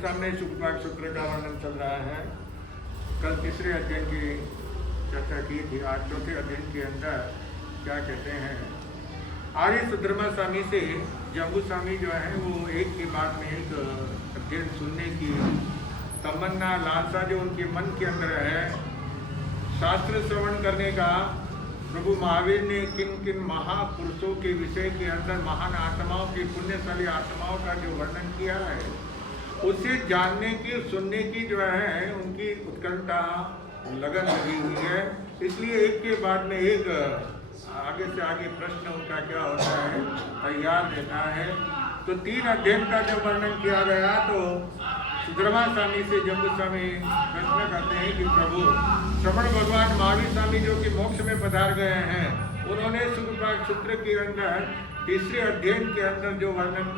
सामने सुखपाक सूत्र का वर्णन चल रहा है। कल तीसरे अध्ययन की चर्चा की थी। आज चौथे अध्ययन के अंदर क्या कहते हैं, आर्य सुधर्मा स्वामी से जम्बू स्वामी जो है वो एक के बाद में एक अध्ययन सुनने की तमन्ना लालसा जो उनके मन के अंदर है, शास्त्र श्रवण करने का। प्रभु महावीर ने किन किन महापुरुषों के विषय के अंदर, महान आत्माओं की, पुण्यशाली आत्माओं का जो वर्णन किया है, उसे जानने की, सुनने की जो है उनकी उत्कंठा, लगन लगी हुई है। इसलिए एक के बाद में एक आगे से आगे प्रश्न उनका क्या होता है, तैयार रहता है। तो तीन अध्ययन का जब वर्णन किया गया तो सुधर्मा स्वामी से जम्बू स्वामी प्रश्न करते हैं कि प्रभु, श्रवण भगवान महावीर स्वामी जो कि मोक्ष में पधार गए हैं, उन्होंने सुखपाक सूत्र के अंदर तीसरे अध्ययन के अंदर जो वर्णन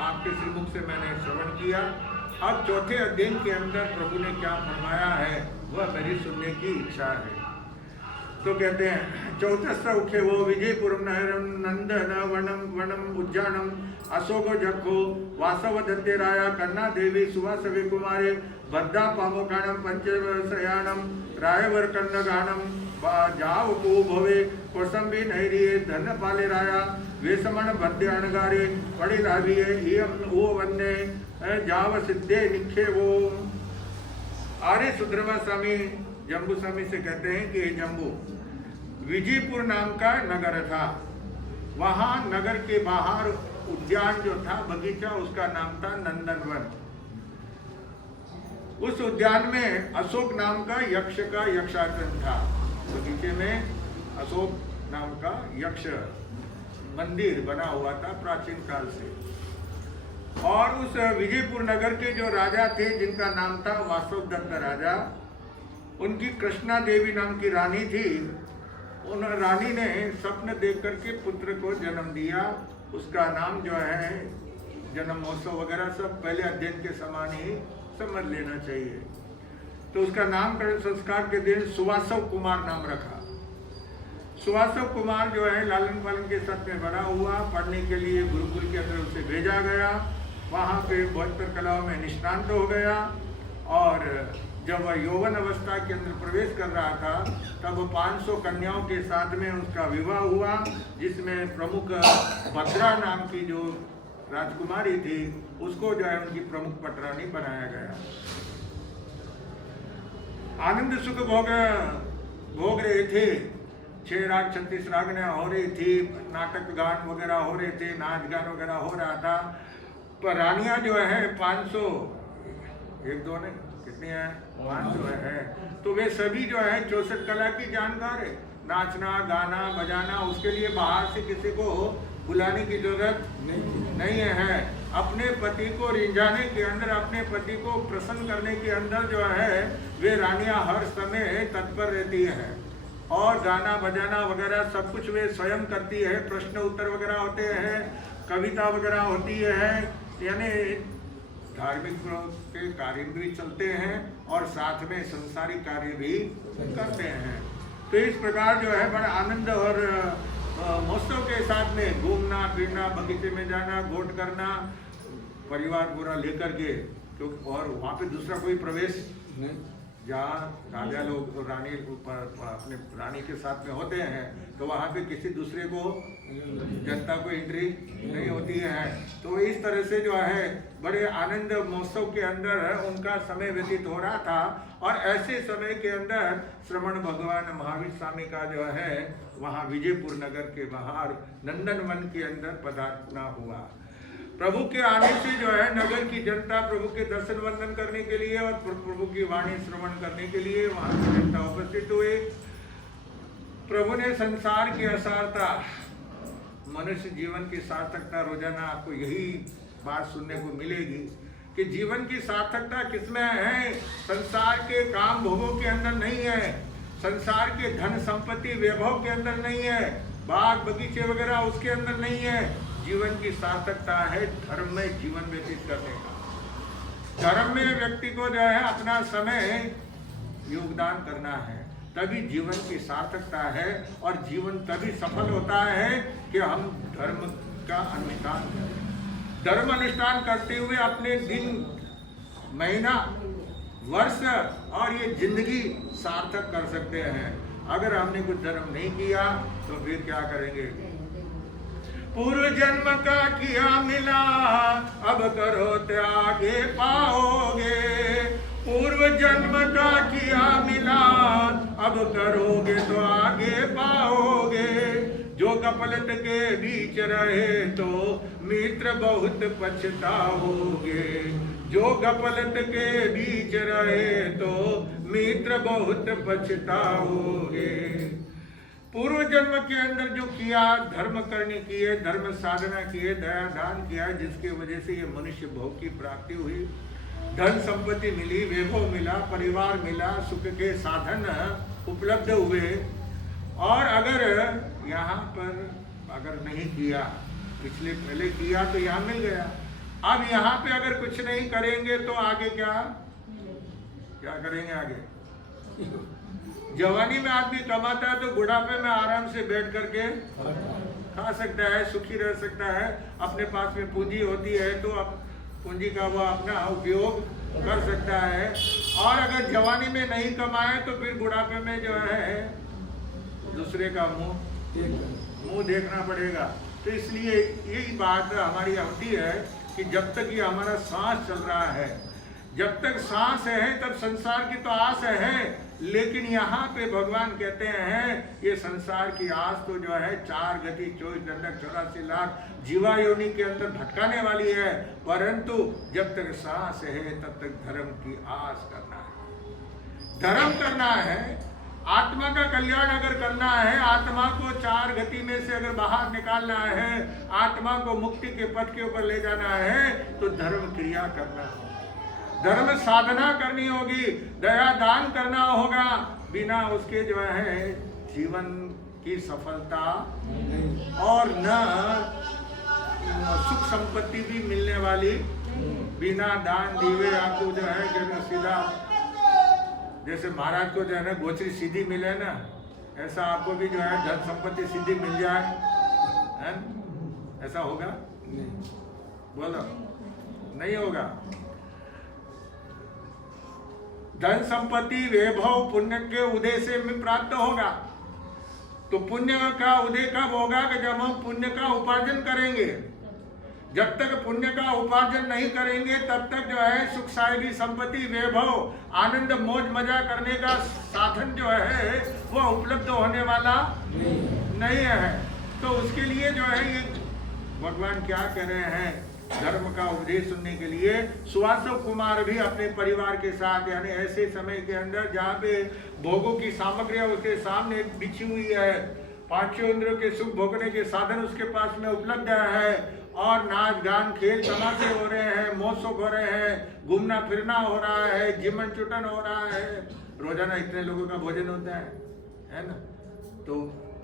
आपके श्रीमुख से मैंने श्रवण किया, अब चौथे अध्ययन के अंदर प्रभु ने क्या फरमाया है वह मेरी सुनने की इच्छा है। तो कहते हैं चौथस्थ उखे वो विजयपुरम नहरम नंदन वनम वनम उज्जानम अशोको जखो वासव दत्ते राया कन्ना देवी सुवासवी कुमारे बद्धा पामोकाणम पंचशयानम रायवर कन्नगानम जाव को भवे कोसंबी नहरिये धन पाले राया वेसमण भद्य अणगारे पड़ी राविये इयम ओ वन्ने जाव सिद्धे निखे वो। आर्य सुधर्मा स्वामी जम्बू स्वामी से कहते हैं कि जम्बू, विजयपुर नाम का नगर था, वहां नगर के बाहर उद्यान जो था, बगीचा, उसका नाम था नंदनवन। उस उद्यान में अशोक नाम का यक्ष का यक्षासन था। बगीचे में अशोक नाम का यक्ष मंदिर बना हुआ था प्राचीन काल से। और उस विजयपुर नगर के जो राजा थे, जिनका नाम था वासव दत्त राजा, उनकी कृष्णा देवी नाम की रानी थी। उन रानी ने स्वप्न देख करके पुत्र को जन्म दिया। उसका नाम जो है, जन्म महोत्सव वगैरह सब पहले अध्ययन के समान ही समझ लेना चाहिए। तो उसका नामकरण संस्कार के दिन सुवासव कुमार नाम रखा। सुवासव कुमार जो है लालन पालन के साथ में बड़ा हुआ, पढ़ने के लिए गुरुकुल के अंदर उसे भेजा गया। वहाँ पे 72 कलाओं में निष्णांत हो गया। और जब वह यौवन अवस्था के अंदर प्रवेश कर रहा था, तब 500 कन्याओं के साथ में उसका विवाह हुआ, जिसमें प्रमुख भद्रा नाम की जो राजकुमारी थी, उसको जो है उनकी प्रमुख पटरानी बनाया गया। आनंद सुख भोग रहे थे। 6 राग 36 रागना हो रही थी, नाटक गान वगैरह हो रहे थे, नाच गान वगैरह हो रहा था। पर रानियां जो है 500, एक दो ने कितनी है, 500 है। तो वे सभी जो है 64 कला की जानकार है। नाचना गाना बजाना, उसके लिए बाहर से किसी को बुलाने की जरूरत नहीं है। अपने पति को रिझाने के अंदर, अपने पति को प्रसन्न करने के अंदर जो है वे रानियां हर समय तत्पर रहती है। और गाना बजाना वगैरह सब कुछ वे स्वयं करती है। प्रश्न उत्तर वगैरह होते हैं, कविता वगैरह होती है, यानी धार्मिक के कार्य भी चलते हैं और साथ में संसारिक कार्य भी करते हैं। तो इस प्रकार जो है बड़ा आनंद और महोत्सव के साथ में घूमना फिरना, बगीचे में जाना, गोट करना, परिवार पूरा लेकर के। तो और वहाँ पे दूसरा कोई प्रवेश नहीं। जहाँ राजा लोग तो रानी अपने रानी के साथ में होते हैं, तो वहाँ पे किसी दूसरे को, जनता को एंट्री नहीं होती है। तो इस तरह से जो है बड़े आनंद महोत्सव के अंदर उनका समय व्यतीत हो रहा था। और ऐसे समय के अंदर श्रवण भगवान महावीर स्वामी का जो है वहाँ विजयपुर नगर के बाहर नंदनवन के अंदर पधारना हुआ। प्रभु के आने से जो है नगर की जनता प्रभु के दर्शन वंदन करने के लिए और प्रभु की वाणी श्रवण करने के लिए वहां की जनता उपस्थित हुए। प्रभु ने संसार की असारता, मनुष्य जीवन की सार्थकता, रोजाना आपको यही बात सुनने को मिलेगी कि जीवन की सार्थकता किसमें है। संसार के काम भोगों के अंदर नहीं है, संसार के धन संपत्ति वैभव के अंदर नहीं है, बाग बगीचे वगैरह उसके अंदर नहीं है। जीवन की सार्थकता है धर्म में जीवन व्यतीत करने का। धर्म में व्यक्ति को जो है अपना समय योगदान करना है, तभी जीवन की सार्थकता है। और जीवन तभी सफल होता है कि हम धर्म का अनुष्ठान करें। धर्म अनुष्ठान करते हुए अपने दिन महीना, वर्ष और ये जिंदगी सार्थक कर सकते हैं। अगर हमने कुछ धर्म नहीं किया तो फिर क्या करेंगे? पूर्व जन्म का किया मिला, अब करो त्यागे पाओगे। पूर्व जन्म का किया मिला, अब करोगे तो आगे पाओगे। जो गफलत के बीच रहे तो मित्र बहुत पछताओगे। जो गफलत के बीच रहे तो मित्र बहुत पछताओगे। पूर्व जन्म के अंदर जो किया, धर्म करने किए, धर्म साधना किए, दया दान किया, जिसके वजह से ये मनुष्य भोग की प्राप्ति हुई, धन संपत्ति मिली, वैभव मिला, परिवार मिला, सुख के साधन उपलब्ध हुए। और अगर यहाँ पर अगर नहीं किया, पिछले पहले किया तो यहाँ मिल गया। अब यहाँ पे अगर कुछ नहीं करेंगे तो आगे क्या करेंगे? आगे जवानी में आदमी कमाता है तो बुढ़ापे में आराम से बैठ करके खा सकता है, सुखी रह सकता है। अपने पास में पूंजी होती है तो अब पूंजी का वो अपना उपयोग कर सकता है। और अगर जवानी में नहीं कमाए तो फिर बुढ़ापे में जो है दूसरे का मुंह देखना पड़ेगा। तो इसलिए यही बात हमारी होती है कि जब तक ये हमारा सांस चल रहा है, जब तक सांस है तब संसार की तो आस है। लेकिन यहाँ पे भगवान कहते हैं ये संसार की आस तो जो है 4 गति 24 दंडक 84 लाख जीवा योनि के अंदर भटकाने वाली है। परंतु जब तक सांस है तब तक धर्म की आस करना है, धर्म करना है। आत्मा का कल्याण अगर करना है, आत्मा को 4 गति में से अगर बाहर निकालना है, आत्मा को मुक्ति के पथ के ऊपर ले जाना है तो धर्म क्रिया करना होगा, धर्म साधना करनी होगी, दया दान करना होगा। बिना उसके जो है जीवन की सफलता और न सुख संपत्ति भी मिलने वाली। बिना दान दिए आपको जो है सीधा, जैसे महाराज को जो है ना गोचरी सीधी मिले ना, ऐसा आपको भी जो है धन संपत्ति सीधी मिल जाए, है? ऐसा होगा? बोलो, नहीं होगा। धन संपत्ति वैभव पुण्य के उदय से प्राप्त होगा। तो पुण्य का उदय कब होगा? कि जब हम पुण्य का उपार्जन करेंगे। जब तक पुण्य का उपार्जन नहीं करेंगे तब तक जो है सुख साहेबी संपत्ति वैभव आनंद मौज मजा करने का साधन जो है वो उपलब्ध होने वाला नहीं है। तो उसके लिए जो है ये भगवान क्या कह रहे हैं, धर्म का उपदेश सुनने के लिए सुवासव कुमार भी अपने परिवार के साथ, यानी ऐसे समय के अंदर जहाँ पे भोगों की सामग्री उसके सामने बिछी हुई है, 5 इंद्रियों के सुख भोगने के साधन उसके पास में उपलब्ध है, और नाच गान खेल तमाशे हो रहे हैं, मौसम हो रहे हैं, घूमना फिरना हो रहा है, जिमन चुटन हो रहा है। रोजाना इतने लोगों का भोजन होता है ना? तो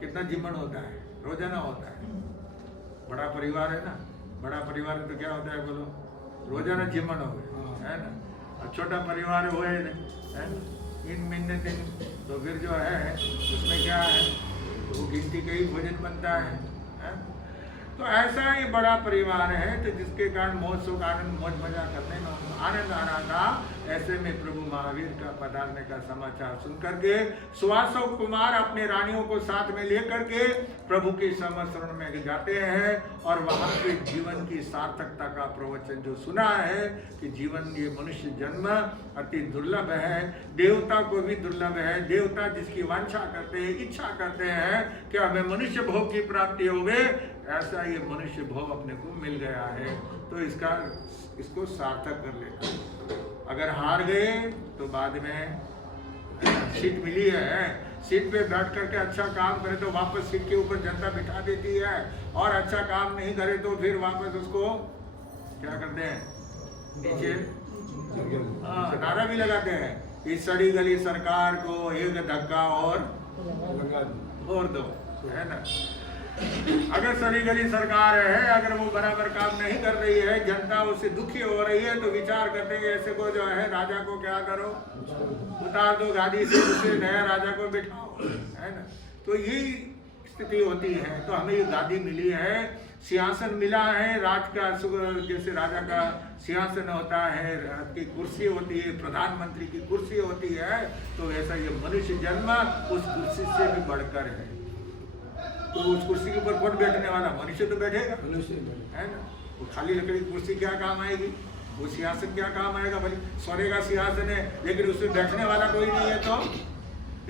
कितना जिमन होता है? रोजाना होता है। बड़ा परिवार है ना, बड़ा परिवार है तो क्या होता है बोलो? रोजाना जिमन हो गए, है ना? और छोटा परिवार हुए है ना, इन महीने दिन तो फिर जो है उसमें क्या है, वो गिनती का ही भोजन बनता है। तो ऐसा ही बड़ा परिवार है तो जिसके कारण मौज सुख आनंद मौज मजा करने में आनंद आ रहा था। ऐसे में प्रभु महावीर का पधारने का समाचार सुन करके सुवासव कुमार अपने रानियों को साथ में लेकर के प्रभु के समस्रण में जाते हैं और वहां के जीवन की सार्थकता का प्रवचन जो सुना है कि जीवन ये मनुष्य जन्म अति दुर्लभ है, देवता को भी दुर्लभ है। देवता जिसकी वांछा करते हैं, इच्छा करते हैं कि हमें मनुष्य भोग की प्राप्ति होवे, ऐसा ये मनुष्य भोग अपने को मिल गया है। तो इसको सार्थक कर लेना। अगर हार गए तो बाद में सीट मिली है, सीट पे बैठ करके अच्छा काम करे तो वापस सीट के ऊपर जनता बिठा देती है, और अच्छा काम नहीं करे तो फिर वापस उसको क्या करते हैं, नीचे नारा भी लगाते हैं, इस सड़ी गली सरकार को एक धक्का और दो, है ना? अगर सड़ी गली सरकार है, अगर वो बराबर काम नहीं कर रही है, जनता उससे दुखी हो रही है, तो विचार करते हैं ऐसे को जो है राजा को क्या करो, उतार दो गाड़ी से, दूसरे नया राजा को बिठाओ, है ना? तो यही स्थिति होती है। तो हमें ये गादी मिली है सिंहासन मिला है, राज का जैसे राजा का सिंहासन होता है, राज की कुर्सी होती है, प्रधानमंत्री की कुर्सी होती है, तो वैसा ये मनुष्य जन्म उस कुर्सी से भी बढ़कर है। तो उस कुर्सी के ऊपर कौन बैठने वाला? मनुष्य तो बैठेगा, है ना। वो खाली लकड़ी की कुर्सी क्या काम आएगी? वो सिंहासन क्या काम आएगा? भाई सोने का सिंहासन है लेकिन उसमें बैठने वाला कोई नहीं है। तो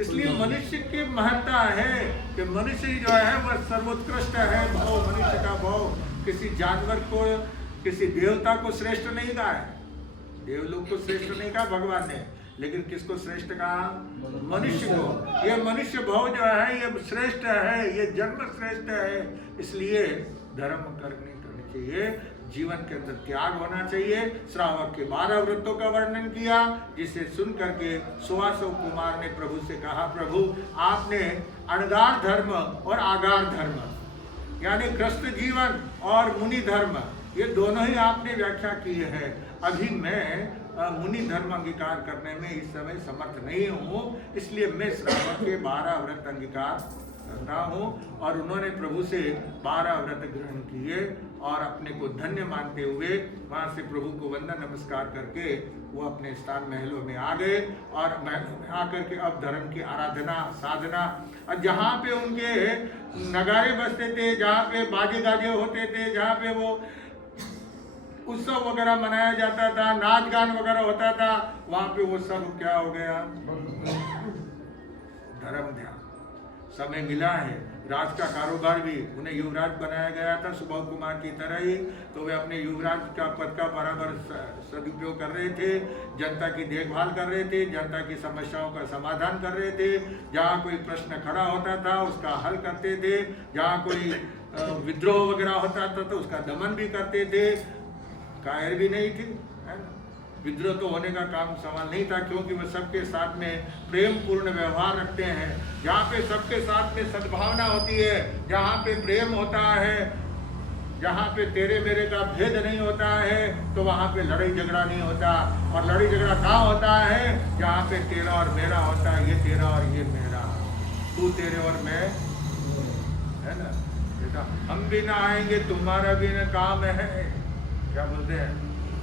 इसलिए मनुष्य की महत्ता है कि मनुष्य जो है वह सर्वोत्कृष्ट है। भाव, मनुष्य का भाव किसी जानवर को, किसी देवता को श्रेष्ठ नहीं कहा है, देवलोक को श्रेष्ठ नहीं कहा भगवान ने, लेकिन किसको श्रेष्ठ कहा? मनुष्य को। ये मनुष्य भाव जो है ये श्रेष्ठ है, ये जन्म श्रेष्ठ है। इसलिए धर्म करनी चाहिए, जीवन के अंदर त्याग होना चाहिए। श्रावक के 12 व्रतों का वर्णन किया, जिसे सुन करके सुवासव कुमार ने प्रभु से कहा, प्रभु आपने अणगार धर्म और आगार धर्म यानी ग्रस्त जीवन और मुनि धर्म ये दोनों ही आपने व्याख्या की है। अभी मैं मुनि धर्म अंगीकार करने में इस समय समर्थ नहीं हूँ, इसलिए मैं श्रावक के 12 व्रत अंगीकार करता हूँ। और उन्होंने प्रभु से 12 व्रत ग्रहण किए और अपने को धन्य मानते हुए वहाँ से प्रभु को वंदन नमस्कार करके वो अपने स्थान महलों में आ गए। और महलों में आकर के अब धर्म की आराधना साधना, और जहाँ पे उनके नगारे बजते थे, जहाँ पे बाजे गाजे होते थे, जहाँ पे वो उत्सव वगैरह मनाया जाता था, नाच गान वगैरह होता था, वहाँ पे वो सब क्या हो गया? धर्म ध्यान। समय मिला है, राज का कारोबार भी उन्हें युवराज बनाया गया था सुबोध कुमार की तरह ही, तो वे अपने युवराज का पद का बराबर सदुपयोग कर रहे थे, जनता की देखभाल कर रहे थे, जनता की समस्याओं का समाधान कर रहे थे। जहाँ कोई प्रश्न खड़ा होता था उसका हल करते थे, जहाँ कोई विद्रोह वगैरह होता था तो उसका दमन भी करते थे। कायर भी नहीं थी, है ना। विद्रोह तो होने का काम सवाल नहीं था, क्योंकि वह सबके साथ में प्रेम पूर्ण व्यवहार रखते हैं। जहाँ पे सबके साथ में सद्भावना होती है, जहाँ पे प्रेम होता है, जहाँ पे तेरे मेरे का भेद नहीं होता है, तो वहाँ पे लड़ाई झगड़ा नहीं होता। और लड़ाई झगड़ा कहाँ होता है? जहाँ पे तेरा और मेरा होता है, ये तेरा और ये मेरा, तू तेरे और मैं, है ना। हम भी ना आएंगे तुम्हारा भी न काम है, क्या बोलते हैं,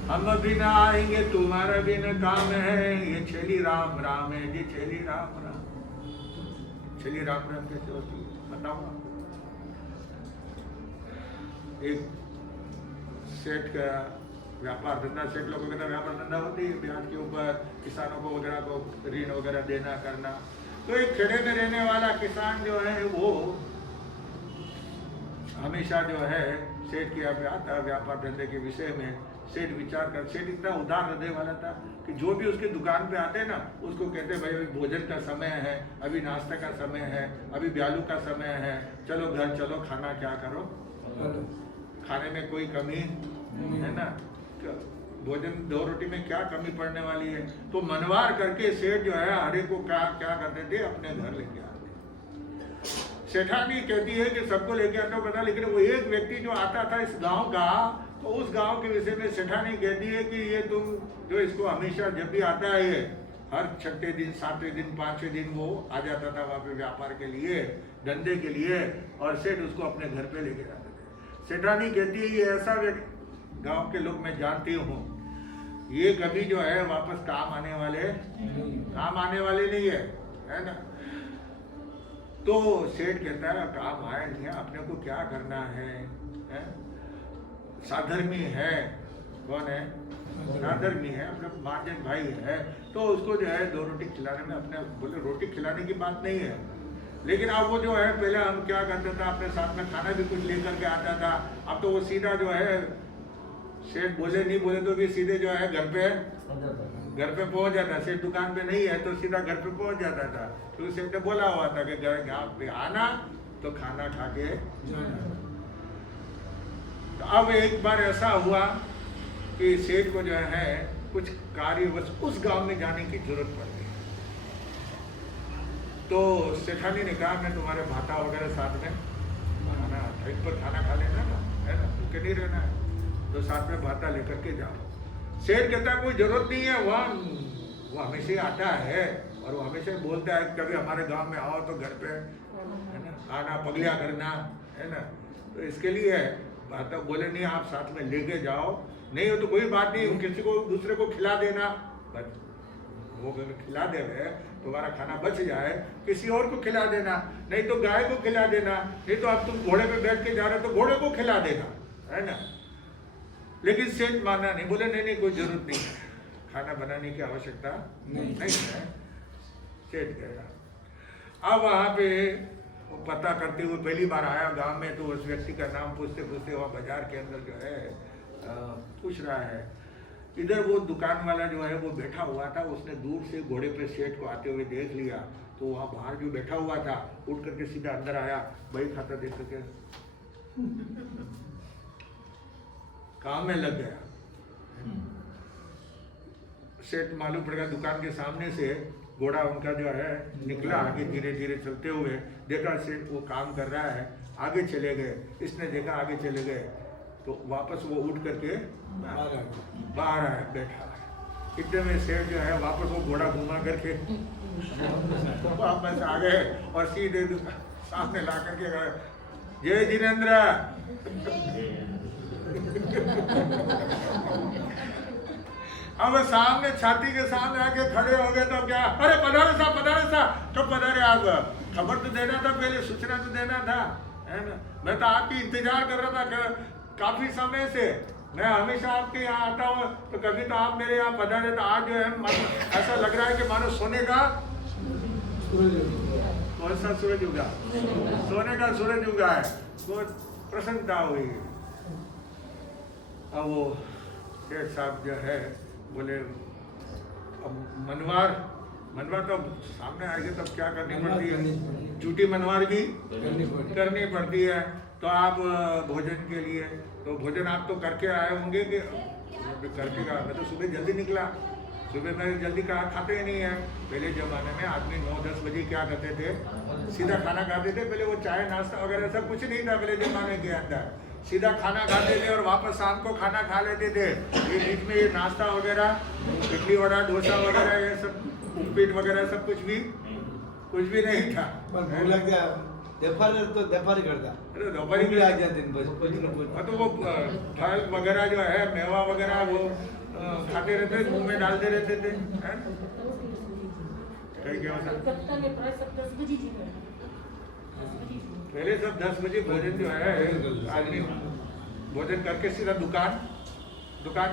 हम भी ना आएंगे तुम्हारा भी न काम है, ये छेली राम राम है जी, छेली राम राम। छेली राम राम कैसे होती है बताओ। एक सेठ का व्यापार धंधा, सेठ लोगों का व्यापार धंधा होती है, ब्याज के ऊपर किसानों को वगैरह को ऋण वगैरह देना करना। तो एक खेड़े में रहने वाला किसान जो है वो हमेशा जो है सेठ के यहाँ पे आता व्यापार धंधे के विषय में। सेठ विचार कर, सेठ इतना उदार हृदय वाला था कि जो भी उसके दुकान पे आते ना उसको कहते भाई अभी भोजन का समय है, अभी नाश्ता का समय है, अभी ब्यालू का समय है, चलो घर चलो, खाना क्या करो, खाने में कोई कमी है ना, भोजन 2 रोटी में क्या कमी पड़ने वाली है। तो मनवार करके सेठ जो है हरे को क्या करते थे, अपने घर लेके आते। सेठानी कहती है कि सबको लेके आता पता, लेकिन वो एक व्यक्ति जो आता था इस गांव का, तो उस गांव के विषय में सेठानी कहती है कि ये तुम जो इसको हमेशा जब भी आता है, हर 6ठे दिन 7वें दिन 5वें दिन वो आ जाता था वहाँ पे व्यापार के लिए, धंधे के लिए, और सेठ उसको अपने घर पे लेके जाते थे। सेठानी कहती है ये ऐसा व्यक्ति गाँव के लोग मैं जानती हूँ, ये कभी जो है वापस काम आने वाले नहीं है ना। तो सेठ कहता है काम आए नहीं है, अपने को क्या करना है? साधर्मी है, कौन है? साधर्मी है, अपना महाजन भाई है, तो उसको जो है 2 रोटी खिलाने में, अपने बोले रोटी खिलाने की बात नहीं है, लेकिन अब वो जो है पहले हम क्या करते था अपने साथ में खाना भी कुछ लेकर के आता था, अब तो वो सीधा जो है सेठ बोले नहीं बोले तो भी सीधे जो है घर पे पहुंच जाता। सेठ दुकान पे नहीं है तो सीधा घर पे पहुंच जाता था, तो सेठ ने बोला हुआ था कि घर यहाँ पे आना तो खाना खा के जाना। तो अब एक बार ऐसा हुआ कि सेठ को जो है कुछ कार्यवश उस गांव में जाने की जरूरत पड़ गई। तो सेठानी ने कहा मैं तुम्हारे भाता वगैरह साथ में खाना टाइम पर खाना खा लेना ना, है ना, भूखे नहीं रहना है, तो साथ में भाता लेकर के जाओ। सेठ कहता कोई जरूरत नहीं है, वो हमेशा आता है और वो हमेशा बोलता है कभी हमारे गांव में आओ तो घर पे, है ना, आना पगलिया करना, है ना, तो इसके लिए बात बोले नहीं आप साथ में लेके जाओ, नहीं हो तो कोई बात नहीं, किसी को दूसरे को खिला देना, बस वो खिला दे रहे तुम्हारा खाना बच जाए किसी और को खिला देना, नहीं तो गाय को खिला देना, नहीं तो अब तुम घोड़े पे बैठ के जा रहे हो तो घोड़े को खिला देना, है ना। लेकिन सेठ माना नहीं, बोले नहीं नहीं कोई जरूरत नहीं है, खाना बनाने की आवश्यकता नहीं है। सेठ गया। अब वहाँ पे पता करते हुए पहली बार आया गांव में, तो उस व्यक्ति का नाम पूछते पूछते वहाँ बाजार के अंदर जो है पूछ रहा है। इधर वो दुकान वाला जो है वो बैठा हुआ था, उसने दूर से घोड़े पे सेठ को आते हुए देख लिया, तो वहाँ बाहर जो बैठा हुआ था उठ करके सीधा अंदर आया, बही खाता देख करके काम में लग गया। सेठ मालूम पड़ेगा दुकान के सामने से घोड़ा उनका जो है निकला आगे, धीरे धीरे चलते हुए देखा सेठ वो काम कर रहा है, आगे चले गए, इसने देखा आगे चले गए, तो वापस वो उठ करके बाहर आया बैठा। इतने में सेठ जो है वापस वो घोड़ा घुमा करके वापस आ गए और सीधे सामने ला करके गए, जय जिनेंद्र। अब सामने छाती के सामने आके खड़े हो गए तो क्या, अरे पधारे साहब तो पधारे, आप खबर तो देना था, पहले सूचना तो देना था, है ना। मैं तो आपकी इंतजार कर रहा था काफी समय से, मैं हमेशा आपके यहाँ आता हूँ, तो कभी तो आप मेरे यहाँ पधारे, तो आज जो है ऐसा लग रहा है कि मानो सोने का कौन सा सूरज उगा, सोने का सूरज उगा है, तो प्रसन्नता हुई। अब वो शेख साहब जो है बोले अब मनवार तो सामने आएगी तब क्या करनी पड़ती है, झूठी मनवार भी करनी पड़ती है। तो आप भोजन के लिए, तो भोजन आप तो करके आए होंगे कि करके का, मैं तो सुबह जल्दी निकला, सुबह मैं जल्दी खाते ही नहीं है। पहले ज़माने में आदमी 9-10 बजे क्या करते थे, सीधा खाना खाते थे, पहले वो चाय नाश्ता वगैरह सब कुछ नहीं था पहले ज़माने के अंदर, सीधा खाना खाते थे और वापस शाम को खाना खा लेते थे। ये बीच में ये नाश्ता वगैरह, इडली वड़ा डोसा वगैरह, ये सब उपीट वगैरह सब कुछ भी नहीं था। दोपहरी करता, तो वो फल वगैरह जो है मेवा वगैरह वो खाते रहते, मुंह में डालते रहते थे, है पहले सब 10 बजे भोजन जो है आदमी भोजन करके सीधा दुकान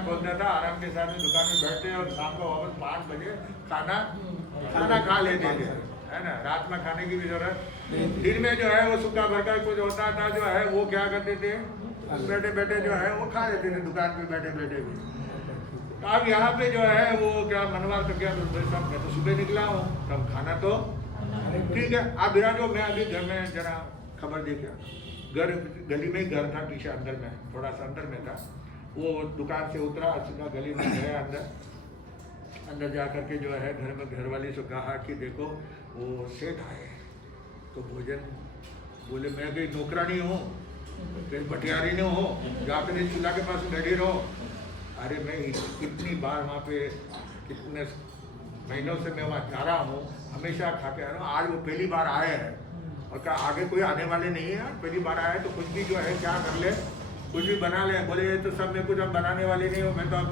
खोलता था, आराम के साथ में दुकान में बैठते और शाम को वापस 5 बजे खाना खा लेते थे, है ना। रात में खाने की भी जरूरत, दिन में जो है वो सूखा भरका कुछ होता था जो है वो क्या करते थे, बैठे बैठे जो है वो खा लेते थे दुकान पे बैठे बैठे भी। अब यहाँ पे जो है वो क्या मनवार तो क्या, सब मैं तो सुबह निकला हूँ, तब खाना तो ठीक है। आप बिना जो मैं अभी घर में जरा खबर दे के घर गली में ही घर था, पीछे अंदर में थोड़ा सा अंदर में था, वो दुकान से उतरा सीधा गली में गया, अंदर जा करके जो है घर में घर वाली से कहा कि देखो वो सेठ आए, तो भोजन, बोले मैं कहीं नौकरानी हूँ, कहीं भटियारी नहीं हूँ, जाकर चूल्हा के पास बैठी रहो। अरे मैं कितनी बार वहाँ पे कितने महीनों से मैं वहाँ जा रहा हूँ, हमेशा खा के आ रहा हूँ, आज वो पहली बार आए हैं और कहा आगे कोई आने वाले नहीं है, पहली बार आया है तो कुछ भी जो है क्या कर ले, कुछ भी बना ले। बोले ये तो सब मैं कुछ अब बनाने वाली नहीं हूँ, मैं तो अब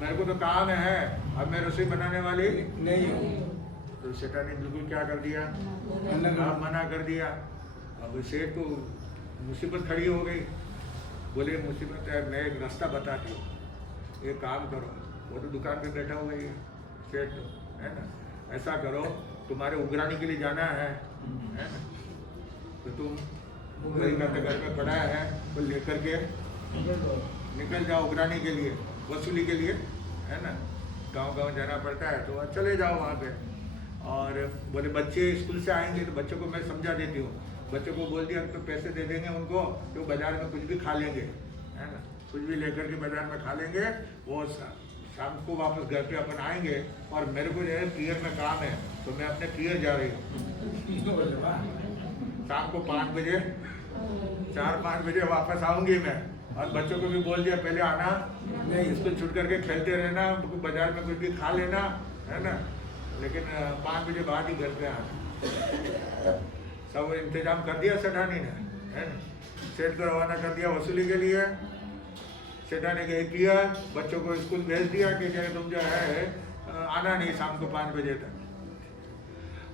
मेरे को तो काम है, अब मैं रसोई बनाने वाली नहीं हूँ। तो सेठा ने बिल्कुल क्या कर दिया, मना कर दिया। अब सेठ को मुसीबत खड़ी हो गई, बोले मुसीबत है, मैं एक रास्ता बताती हूँ, एक काम करो, वो तो दुकान पे बैठा हुआ ही सेठ तो, है ना, ऐसा करो तुम्हारे उगरानी के लिए जाना है ना, तो तुम घर में पड़ा है वो तो लेकर के निकल जाओ उगरानी के लिए, वसूली के लिए, है ना, गांव जाना पड़ता है, तो चले जाओ वहाँ पे। और बोले बच्चे स्कूल से आएंगे तो बच्चों को मैं समझा देती हूँ, बच्चों को बोल दिया तो पैसे दे देंगे उनको, तो बाजार में कुछ भी खा लेंगे, है ना, कुछ भी लेकर के बाजार में खा लेंगे, वो शाम को वापस घर पे अपन आएंगे। और मेरे को जो है पियर में काम है, तो मैं अपने पियर जा रही हूँ, शाम को 5 बजे 4-5 बजे वापस आऊंगी मैं। और बच्चों को भी बोल दिया पहले आना नहीं, स्कूल छूट करके खेलते रहना, बाजार में कुछ भी खा लेना, है ना, लेकिन 5 बजे बाद ही घर पे आना। सब इंतजाम कर दिया सेठानी ने, है ना। सेठ को रवाना कर दिया वसूली के लिए। सेठा ने कह किया, बच्चों को स्कूल भेज दिया कि तुम जो है आना नहीं शाम को 5 बजे तक।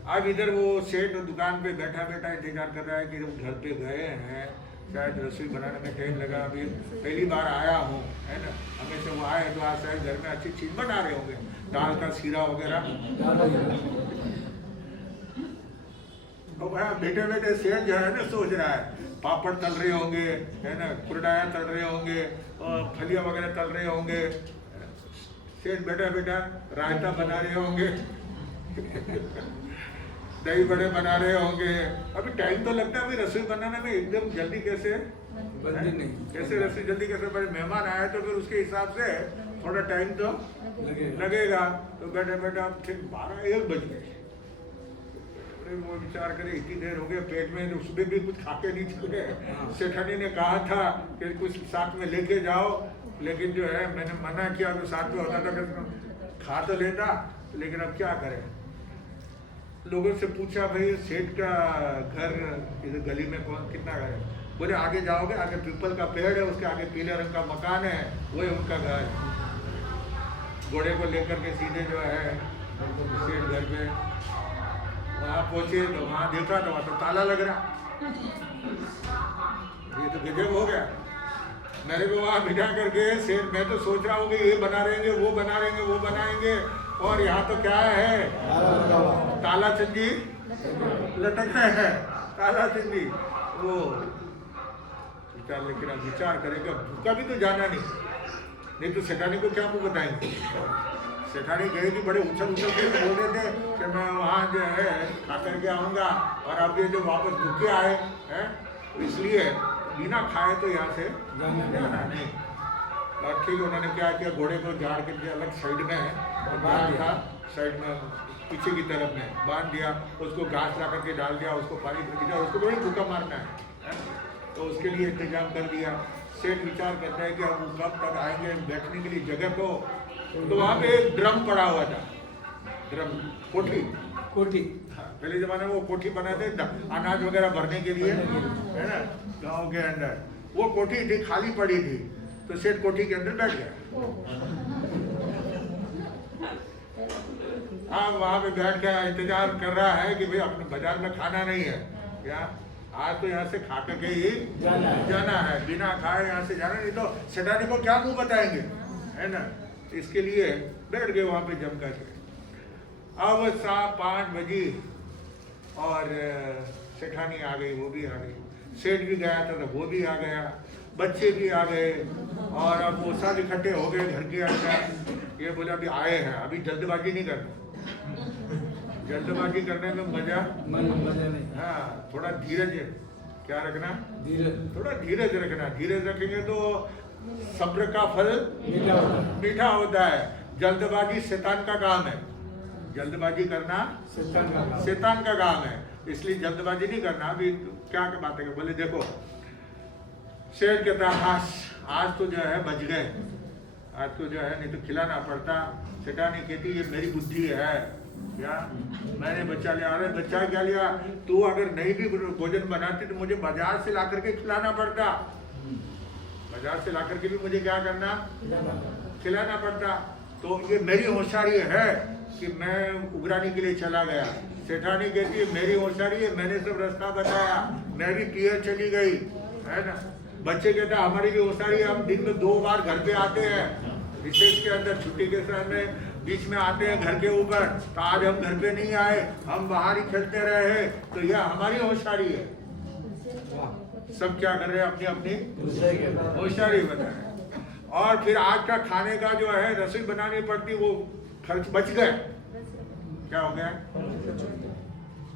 अब इधर वो सेठ दुकान पे बैठा बैठा इंतजार कर रहा है कि वो घर पे गए हैं, शायद रसोई बनाने में टाइम लगा, अभी पहली बार आया हूँ, है ना, हमेशा वो आए तो आज शायद घर में अच्छी चीज़ बना रहे होंगे, दाल का सीरा वगैरह। तो वहाँ बैठे बैठे सेठ जो है ना सोच रहा है पापड़ तल रहे होंगे, है ना, कुरडाया तल रहे होंगे और फलिया वगैरह तल रहे होंगे, सेठ बैठा बैठा रायता बना रहे होंगे दही बड़े बना रहे होंगे। अभी टाइम तो लगता है, अभी रसोई बनाने में एकदम जल्दी कैसे बनती नहीं, कैसे रसोई जल्दी कैसे बने, मेहमान आए तो फिर उसके हिसाब से थोड़ा टाइम तो लगेगा। तो बैठे बैठे अब ठीक 12-1 बज गए। वो विचार करे इतनी देर हो गया, पेट में उसमें भी कुछ खाके नहीं चले। सेठानी ने कहा था कि कुछ साथ में लेके जाओ, लेकिन जो है मैंने मना किया, तो साथ में होता था खा तो लेता, लेकिन अब क्या करें। लोगों से पूछा भाई सेठ का घर इधर गली में कौन कितना घर है, बोले आगे जाओगे, आगे पीपल का पेड़ है, उसके आगे पीले रंग का मकान है, वही उनका घर है। घोड़े को लेकर के सीधे जो है सेठ घर पे वहाँ पहुंचे तो वहाँ देखा तो वहाँ तो ताला लग रहा। ये तो गजब हो गया। मेरे को वहाँ बिठा करके सेठ, मैं तो सोच रहा हूँ कि ये बना रहेंगे, वो बना रहेंगे, वो बनाएंगे, और यहाँ तो क्या है, ताला चंदी लटक है, ताला चंदी। वो विचार, लेकिन अब विचार करेगा भूखा भी तो जाना नहीं तो सेठानी को क्या मुँह बताएंगे। सेठानी गए कि बड़े उछल उछल के बोल रहे थे कि मैं वहाँ जो है खा करके आऊँगा, और अब ये जो वापस भूखे आए हैं, तो इसलिए बिना खाए तो यहाँ से जाना नहीं। और ठीक उन्होंने क्या किया, घोड़े को झाड़ के अलग साइड में बांध दिया, साइड में पीछे की तरफ में बांध दिया, उसको घास ला करके डाल दिया, उसको पानी भर दिया, उसको बड़ी भूखा मारना है, तो उसके लिए इंतजाम कर दिया। सेठ विचार करता है कि अब वो कब तक आएंगे बैठने के लिए जगह को। तो वहाँ पे एक ड्रम पड़ा हुआ था, ड्रम, कोठी। हाँ, पहले जमाने में वो कोठी बनाते अनाज वगैरह भरने के लिए, है ना, गांव के अंदर वो कोठी थी, खाली पड़ी थी। तो सेठ कोठी के अंदर बैठ गया। हाँ, वहाँ पे बैठ गया, इंतजार कर रहा है कि भाई अपने बाजार में खाना नहीं है क्या, आज तो यहाँ से खा के ही जाना है, बिना खाए यहाँ से जाना नहीं, तो सेठानी को क्या मुंह बताएंगे, है ना। इसके लिए बैठ गए वहाँ पे जम कर के। अब 5 बजे और सेठानी आ गई, वो भी आ गई, सेठ भी गया था तो वो भी आ गया, बच्चे भी आ गए, और अब वो सब इकट्ठे हो गए घर के अंदर। ये बोले अभी आए हैं, अभी जल्दबाजी नहीं करना, जल्दबाजी करने में मजा नहीं। हाँ, थोड़ा धीरज क्या रखना, थोड़ा धीरज रखना। धीरज रखेंगे तो सब्र का फल मीठा होता है। जल्दबाजी शैतान का काम है, जल्दबाजी करना शैतान का काम है, इसलिए जल्दबाजी नहीं करना। अभी क्या बात है, बोले देखो शेर कहता आज तो जो है बच गए, आज तो जो है नहीं तो खिलाना पड़ता। सेठानी कहती ये मेरी बुद्धि है क्या, मैंने बच्चा लिया। अरे बच्चा क्या लिया, तू अगर नहीं भी भोजन बनाती तो मुझे बाजार से ला करके खिलाना पड़ता, बाजार से ला करके भी मुझे क्या करना, खिलाना पड़ता। तो ये मेरी होशियारी है कि मैं उगरानी के लिए चला गया। सेठानी कहती है मेरी होशियारी है, मैंने सब रास्ता बताया, मैं भी पियर चली गई, है ना। बच्चे कहते हैं हमारी भी होशियारी है, हम दिन में 2 बार घर पे आते हैं, विशेष के अंदर छुट्टी के समय बीच में आते हैं घर के ऊपर, तो आज हम घर पे नहीं आए, हम बाहर ही खेलते रहे, तो यह हमारी होशियारी है। सब क्या कर रहे हैं, अपनी अपनी होशियारी बता रहे। और फिर आज का खाने का जो है रसोई बनानी पड़ती, वो खर्च बच गए। क्या हो गया,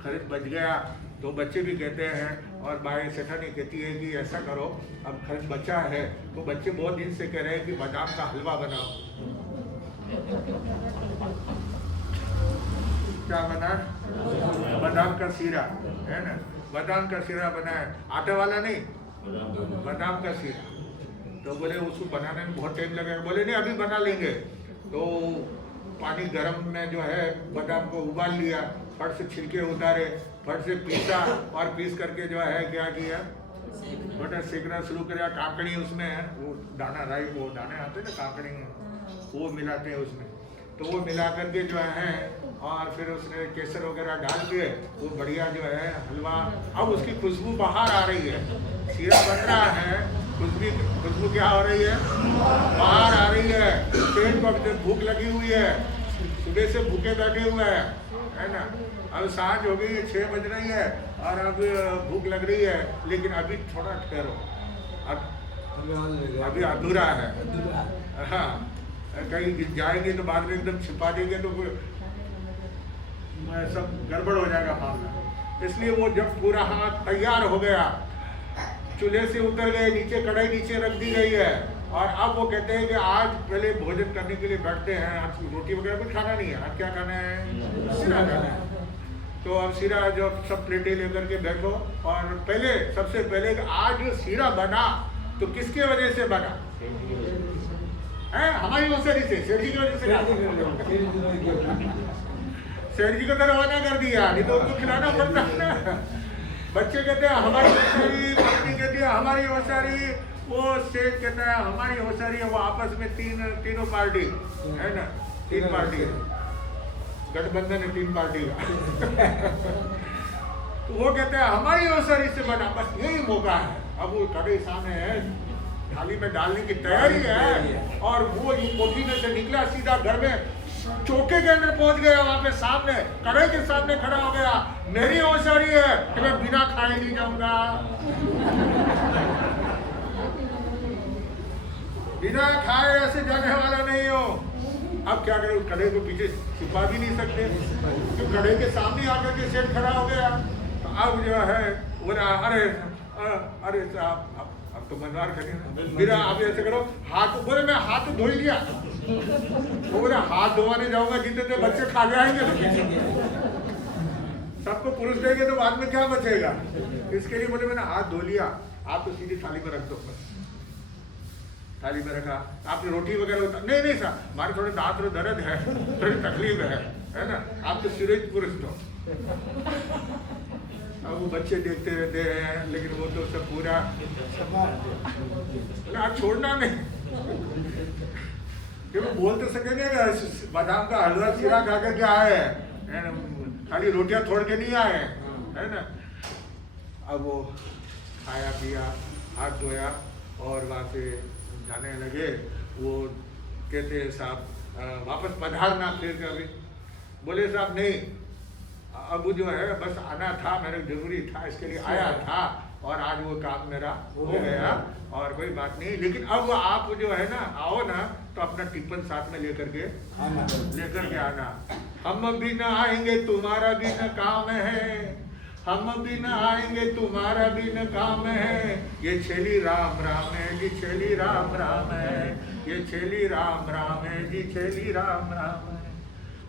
खर्च बच गया। तो बच्चे भी कहते हैं, और भाई सेठानी कहती है कि ऐसा करो, अब खर्च बचा है तो बच्चे बहुत दिन से कह रहे हैं कि बादाम का हलवा बनाओ। क्या बना, बादाम का सीरा, है ना, बादाम का सीरा बनाए, आटे वाला नहीं, बादाम का सीरा। तो बोले उसको बनाने में बहुत टाइम लगेगा। बोले नहीं अभी बना लेंगे। तो पानी गर्म में जो है बादाम को उबाल लिया, फट से छिलके उतारे, फट से पीसा, और पीस करके जो है क्या किया, बटा सेकना शुरू किया, काकड़ी उसमें वो दाना राई वो दाने आते हैं ना काकड़ी वो मिलाते हैं उसमें, तो वो मिला करके जो है और फिर उसने केसर वगैरह डाल के वो बढ़िया जो है हलवा, अब उसकी खुशबू बाहर आ रही है, शीरा बन रहा है, खुशबू क्या हो रही है, बाहर आ रही है, पेट पर भूख लगी हुई है, सुबह से भूखे बैठे हुए है ना, अब सांझ हो गई है, 6 बज रही है और अब भूख लग रही है, लेकिन अभी थोड़ा ठहरो, अभी अधूरा है, हाँ कहीं जाएंगे तो बाद में एकदम छिपा देंगे तो सब गड़बड़ हो जाएगा मामला। इसलिए वो जब पूरा हाथ तैयार हो गया, चूल्हे से उतर गए, नीचे कढ़ाई नीचे रख दी गई है और अब वो कहते हैं कि आज पहले भोजन करने के लिए बैठते हैं, आज रोटी वगैरह कुछ खाना नहीं है, आज क्या खाना है, शीरा खाना है। तो अब शीरा जो सब प्लेटें लेकर के बैठो और पहले सबसे पहले आज जो शीरा बना तो किसके वजह से बना है, हमारी होशियारी से, सेठ जी की वजह से, सेठ जी को तो रवाना कर दिया, नहीं तो उनको खिलाना पड़ता है ना। बच्चे कहते हैं हमारी होशियारी, पत्नी कहती है हमारी होशियारी, वो सेठ कहता है हमारी होशियारी है, वो आपस में तीनों पार्टी है ना, 3 पार्टी गठबंधन है 3 पार्टी का तो वो कहते हैं हमारी होशियारी से बना, बस यही मौका है, अब वो कड़े सामने है, थाली में डालने की तैयारी है और वो कोठी में से निकला सीधा घर में चौके के अंदर पहुंच गया, वहां पे सामने कड़े के सामने खड़ा हो गया, मेरी होशियारी है कि मैं बिना खाए नहीं जाऊंगा, बिना खाए ऐसे जाने वाला नहीं हो। अब क्या करें, उस कड़े को पीछे छुपा भी नहीं सकते, तो कड़े के सामने आकर के सेठ खड़ा हो गया, तो अब जो है बोला अरे अरे साहब अब तो मनवार खड़ी मेरा, आप ऐसे करो हाथ, बोले मैं हाथ धो ही लिया, वो बोले हाथ धोने जाऊंगा जितने तो बच्चे खा जाएंगे, सबको पुरुष देंगे तो बाद में क्या बचेगा, इसके लिए बोले मैंने हाथ धो लिया, आप तो सीधी थाली में रख दो, थाली में रखा, आपने रोटी वगैरह नहीं सर हमारे थोड़े दांत में दर्द है, थोड़ी तकलीफ है ना, आप तो सूरज पुरुष तो। अब वो बच्चे देखते रहते हैं, लेकिन वो तो सब पूरा आप छोड़ना नहीं, क्योंकि बोल तो सकेंगे बादाम का हलवा शीरा खा कर के आए हैं, खाली रोटियां छोड़ के नहीं आए है ना। अब वो खाया पिया, हाथ धोया और वहाँ से जाने लगे, वो कहते साहब वापस पधारना, फिर कभी बोले साहब नहीं, अब जो है बस आना था, मेरे जरूरी था, इसके लिए आया था और आज वो काम मेरा हो गया और कोई बात नहीं, लेकिन अब आप जो है ना आओ ना तो अपना टिफिन साथ में लेकर के आना, हम भी न आएंगे तुम्हारा भी न काम है, हम भी न आएंगे तुम्हारा भी न काम है, ये छेली राम राम है जी, छेली राम राम है, ये छेली राम राम है जी, छेली राम राम है।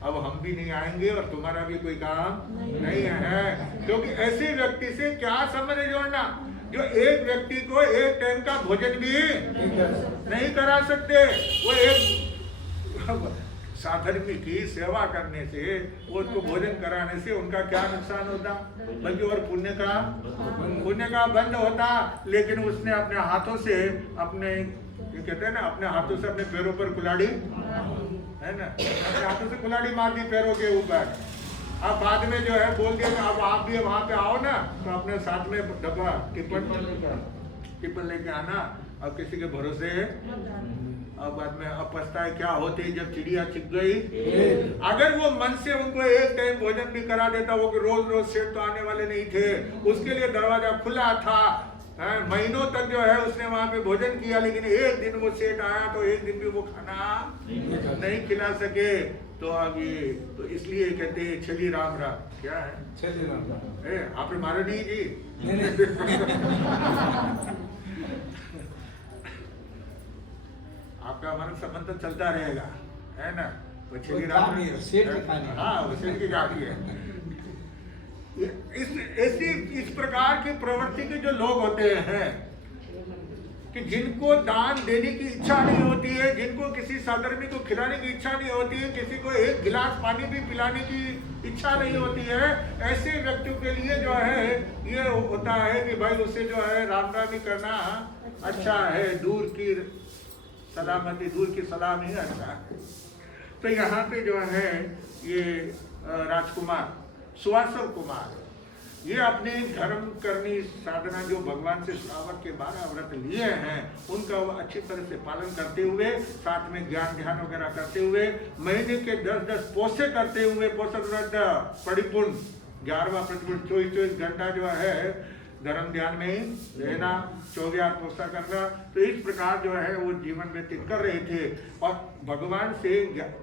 अब हम भी नहीं आएंगे और तुम्हारा भी कोई काम नहीं है, क्योंकि ऐसे व्यक्ति से क्या संबंध जोड़ना जो एक व्यक्ति को एक टाइम का भोजन भी नहीं करा सकते। वो एक साधर्मी की सेवा करने से, वो उसको भोजन कराने से उनका क्या नुकसान होता, बल्कि और पुण्य का बंद होता। लेकिन उसने अपने हाथों से अपने, कहते हैं ना, अपने हाथों से अपने पैरों पर कुल्हाड़ी है ना, अपने हाथों से कुल्हाड़ी मार दी पैरों के ऊपर। अब बाद में जो है बोल दिया अब आप भी वहां पे आओ ना, तो अपने साथ में डब्बा टिफिन लेके आना। अब किसी के भरोसे अब बाद में अब पछताए क्या होती जब चिड़िया छिप गई। अगर वो मन से उनको एक टाइम भोजन भी करा देता, वो रोज रोज सेठ तो आने वाले नहीं थे, उसके लिए दरवाजा खुला था, महीनों तक जो है उसने वहां पे भोजन किया, लेकिन एक दिन वो सेठ आया तो एक दिन भी वो खाना नहीं खिला सके। तो अब ये तो इसलिए कहते हैं छली राम राम, क्या है छली राम राम, आपने मारा नहीं जी आपका हमारा संबंध तो चलता रहेगा, है ना। वो छली राम, हाँ वो सेठ की गाड़ी है। इस प्रकार की प्रवृत्ति के जो लोग होते हैं, कि जिनको दान देने की इच्छा नहीं होती है, जिनको किसी साधर्मी को खिलाने की इच्छा नहीं होती है, किसी को एक गिलास पानी भी पिलाने की इच्छा नहीं होती है, ऐसे व्यक्तियों के लिए जो है ये होता है कि भाई उसे जो है राम राम ही करना अच्छा है, दूर की सलामती, दूर की सलाम ही अच्छा है। तो यहाँ पे जो है ये राजकुमार सुवासव कुमार ये अपने धर्म करनी साधना जो भगवान से श्रावक के 12 व्रत लिए हैं उनका वो अच्छी तरह से पालन करते हुए, साथ में ज्ञान ध्यान वगैरह करते हुए, महीने के 10-10 पोसे करते हुए, पोषक व्रत परिपूर्ण 11वां प्रतिपूर्ण 24 घंटा जो है धर्म ध्यान में ही रहना, 24 पोसा करना। तो इस प्रकार जो है वो जीवन व्यतीत कर रहे थे। और भगवान से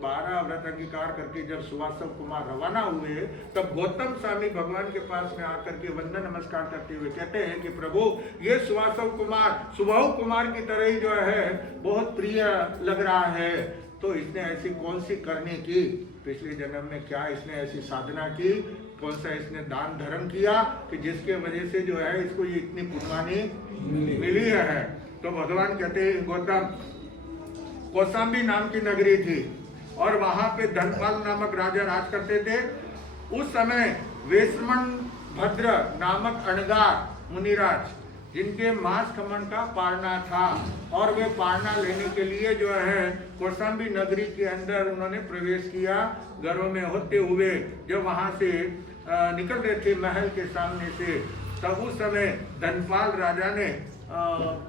12 व्रत अंगीकार करके जब सुवासव कुमार रवाना हुए तब गौतम स्वामी भगवान के पास में आकर के वंदन नमस्कार करते हुए कहते हैं कि प्रभु ये सुवासव कुमार सुबाहु कुमार की तरह ही जो है बहुत प्रिय लग रहा है, तो इसने ऐसी कौन सी करने की, पिछले जन्म में क्या इसने ऐसी साधना की, कौन सा इसने दान धर्म किया कि जिसके वजह से जो है इसको ये इतनी पुण्यवानी मिली है। तो भगवान कहते हैं गौतम, कौशाम्बी नाम की नगरी थी और वहां पे धनपाल नामक राजा राज करते थे। उस समय वेश्मन भद्र नामक अणगार मुनिराज जिनके मांस खमन का पारना था और वे पारना लेने के लिए जो है कौशाम्बी नगरी के अंदर उन्होंने प्रवेश किया। घरों में होते हुए जब वहां से निकल रहे थे महल के सामने से, तब उस समय धनपाल राजा ने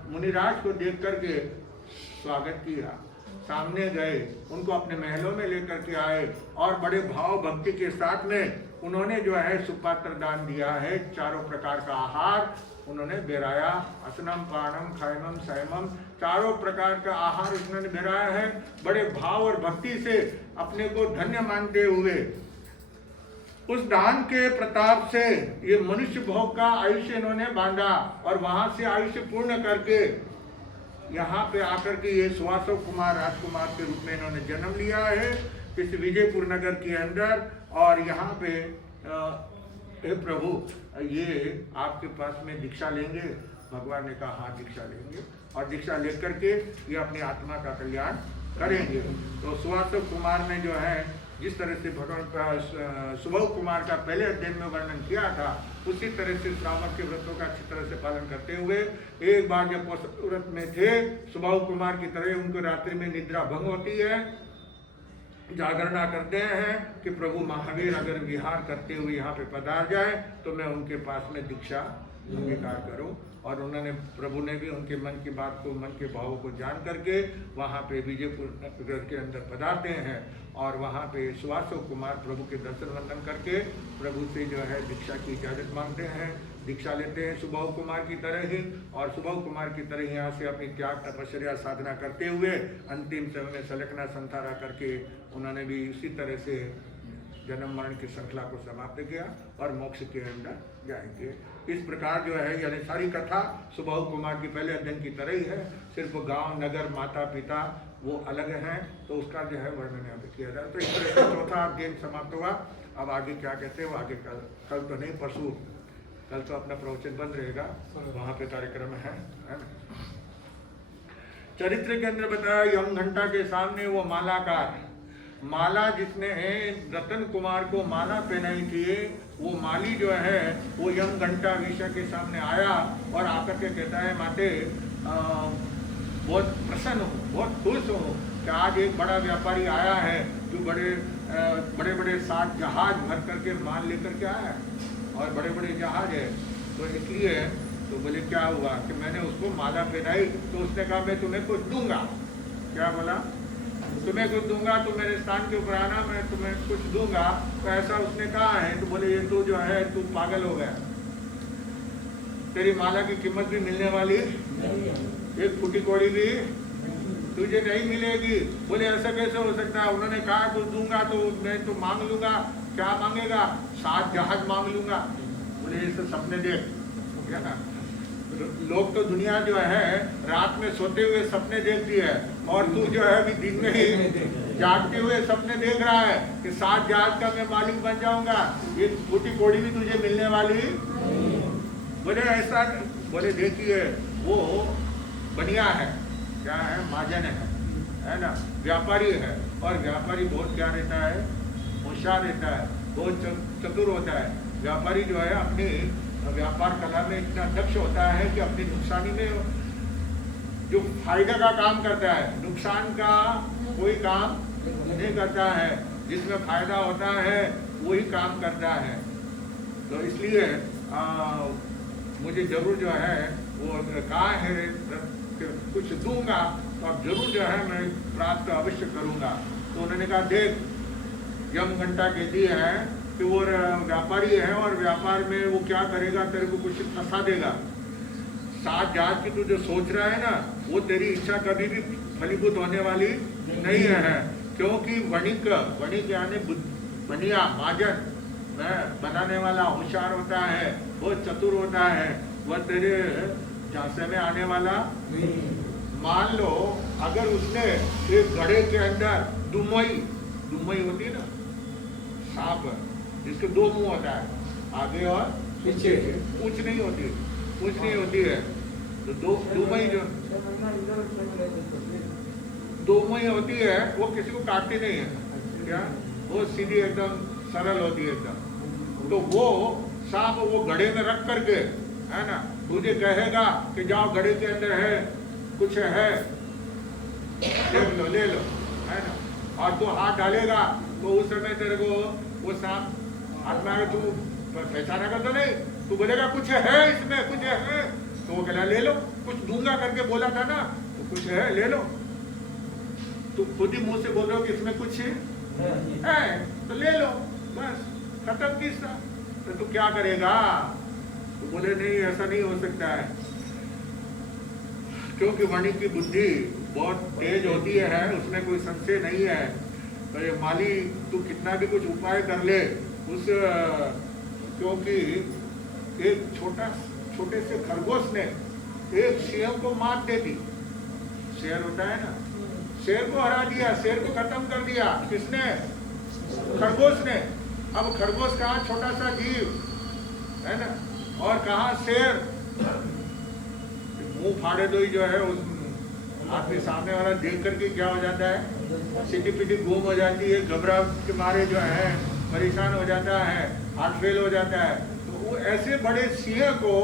मुनिराज को देख करके स्वागत किया, सामने गए, उनको अपने महलों में लेकर के आए और बड़े भाव भक्ति के साथ में उन्होंने जो है सुपात्र दान दिया है। चारों प्रकार का आहार उन्होंने बेराया, असनम पानम खायनम सैमम, चारों प्रकार का आहार उन्होंने बेराया है। बड़े भाव और भक्ति से अपने को धन्य मानते हुए उस दान के प्रताप से ये मनुष्य भोग का आयुष्य इन्होंने बांधा और वहां से आयुष्य पूर्ण करके यहाँ पे आकर के ये सुवासव कुमार राजकुमार के रूप में इन्होंने जन्म लिया है इस विजयपुर नगर के अंदर। और यहाँ पे हे प्रभु ये आपके पास में दीक्षा लेंगे। भगवान ने कहा हाँ दीक्षा लेंगे और दीक्षा लेकर के ये अपनी आत्मा का कल्याण करेंगे। तो सुवासव कुमार ने जो है जिस तरह से भगवान का सुबाहु कुमार का पहले अध्ययन में वर्णन किया था उसी तरह से श्रावण के व्रतों का अच्छी तरह से पालन करते हुए एक बार जब व्रत में थे सुबाहु कुमार की तरह उनको रात्रि में निद्रा भंग होती है, जागरणा करते हैं कि प्रभु महावीर अगर विहार करते हुए यहाँ पे पधार जाए तो मैं उनके पास में दीक्षा अंगीकार करूं। और उन्होंने प्रभु ने भी उनके मन की बात को, मन के भावों को जान करके वहाँ पे विजयपुर नगर के अंदर पधारते हैं और वहाँ पे सुवासव कुमार प्रभु के दर्शन वंदन करके प्रभु से जो है दीक्षा की इजाज़त मांगते हैं, दीक्षा लेते हैं सुबाहु कुमार की तरह ही। और सुबाहु कुमार की तरह यहाँ से अपनी त्याग तपस्या साधना करते हुए अंतिम समय में सलकना संथारा करके उन्होंने भी इसी तरह से जन्म मरण की श्रृंखला को समाप्त किया और मोक्ष के अंदर जाएंगे। इस प्रकार जो है यानी सारी कथा सुबाहु कुमार की पहले अध्ययन की तरह ही है, सिर्फ गांव नगर माता पिता वो अलग हैं, तो उसका जो है वर्णन यहाँ पे किया जाए। तो इस तरह से चौथा अध्ययन समाप्त हुआ। अब आगे क्या कहते हैं वो आगे कल तो नहीं परसों, कल तो अपना प्रवचन बंद रहेगा, वहाँ पे कार्यक्रम है ना। चरित्र के अंदर बताया यम घंटा के सामने वो मालाकार माला जिसने रतन कुमार को माला पहनाई थी वो माली जो है वो यम घंटा विषय के सामने आया और आकर के कहता है माते बहुत प्रसन्न हो, बहुत खुश हो कि आज एक बड़ा व्यापारी आया है जो बड़े बड़े 7 जहाज भर करके माल लेकर के आया है और बड़े बड़े जहाज है। तो इसलिए तो बोले क्या हुआ कि मैंने उसको माला पहनाई तो उसने कहा मैं तुम्हें कुछ दूंगा। क्या बोला? तुम्हें कुछ दूंगा, तो मेरे स्थान के ऊपर आना, मैं तुम्हें कुछ दूंगा। तो ऐसा उसने कहा है तो बोले ये तो जो है तू पागल हो गया, तेरी माला की कीमत भी मिलने वाली एक फूटी कौड़ी भी तुझे नहीं मिलेगी। बोले ऐसा कैसे हो सकता है? उन्होंने कहा कुछ दूंगा तो मैं तो मांग लूंगा। क्या मांगेगा? 7 जहाज मांग लूंगा। बोले ऐसे सपने देख क्या ना, लोग तो दुनिया जो है रात में सोते हुए सपने देखती है और तू जो है अभी दिन में ही जागते हुए सपने देख रहा है कि 7 जहाज का मैं मालिक बन जाऊंगा, ये फूटी कौड़ी भी तुझे मिलने वाली। बोले ऐसा, बोले देखिए वो बनिया है, क्या है, महाजन है ना, व्यापारी है। और व्यापारी बहुत क्या रहता है, होशियार रहता है, बहुत चतुर होता है। व्यापारी जो है अपनी व्यापार कला में इतना दक्ष होता है कि अपनी नुकसानी में जो फायदा का काम करता है, नुकसान का कोई काम नहीं करता है। जिसमें फायदा होता है वही काम करता है। तो इसलिए मुझे जरूर जो है वो कहा है कि कुछ दूंगा तो अब जरूर जो है मैं प्राप्त अवश्य करूंगा। तो उन्होंने कहा देख, यमघंटा कहती है कि वो व्यापारी है और व्यापार में वो क्या करेगा, तेरे को कुछ फंसा देगा। 7 जहाज की तू जो सोच रहा है ना, वो तेरी इच्छा कभी भी फलीभूत होने वाली नहीं है। क्योंकि वणिक यानी बनिया, महाजन बनाने वाला होशियार होता है, बहुत चतुर होता है, वह तेरे झांसे में आने वाला। मान लो अगर उसने एक घड़े के अंदर दुमई होती है ना, सांप जिसके 2 मुंह होता है, आगे और पीछे, पूंछ नहीं होती है। तो दुमई जो 2 मुंह होती है वो किसी को काटती नहीं है, क्या, वो सीधी एकदम सरल होती है एकदम। तो वो सांप वो घड़े में रख करके, है ना, तुझे कहेगा कि जाओ घड़े के अंदर है, कुछ है, ले लो, है ना, और तू हाथ डालेगा तो उस समय तेरे को वो सांप हाथ में आगे, तू पहचानेगा तो नहीं, तू बोलेगा कुछ है इसमें, कुछ है, तो वो कहला ले लो, कुछ दूंगा करके बोला था ना, तो कुछ है ले लो। तू खुद ही मुंह से बोल रहे हो कि इसमें कुछ है तो ले लो, बस खत्म किस्सा। तो तू क्या करेगा? तो बोले नहीं, ऐसा नहीं हो सकता है, क्योंकि वणिक की बुद्धि बहुत तेज होती है, उसमें कोई संशय नहीं है। तो ये माली तू कितना भी कुछ उपाय कर ले उस, क्योंकि एक छोटे से खरगोश ने एक शेर को मात दे दी। शेर होता है ना, शेर को हरा दिया, शेर को खत्म कर दिया। किसने? खरगोश ने। अब खरगोश कहाँ छोटा सा जीव है ना, और कहाँ शेर। मुंह फाड़े दो ही जो है उस आदमी सामने वाला देख करके क्या हो जाता है, सीटी पीटी गुम हो जाती है, घबराहट के मारे जो है परेशान हो जाता है, हार्ट फेल हो जाता है। तो वो ऐसे बड़े सिंह को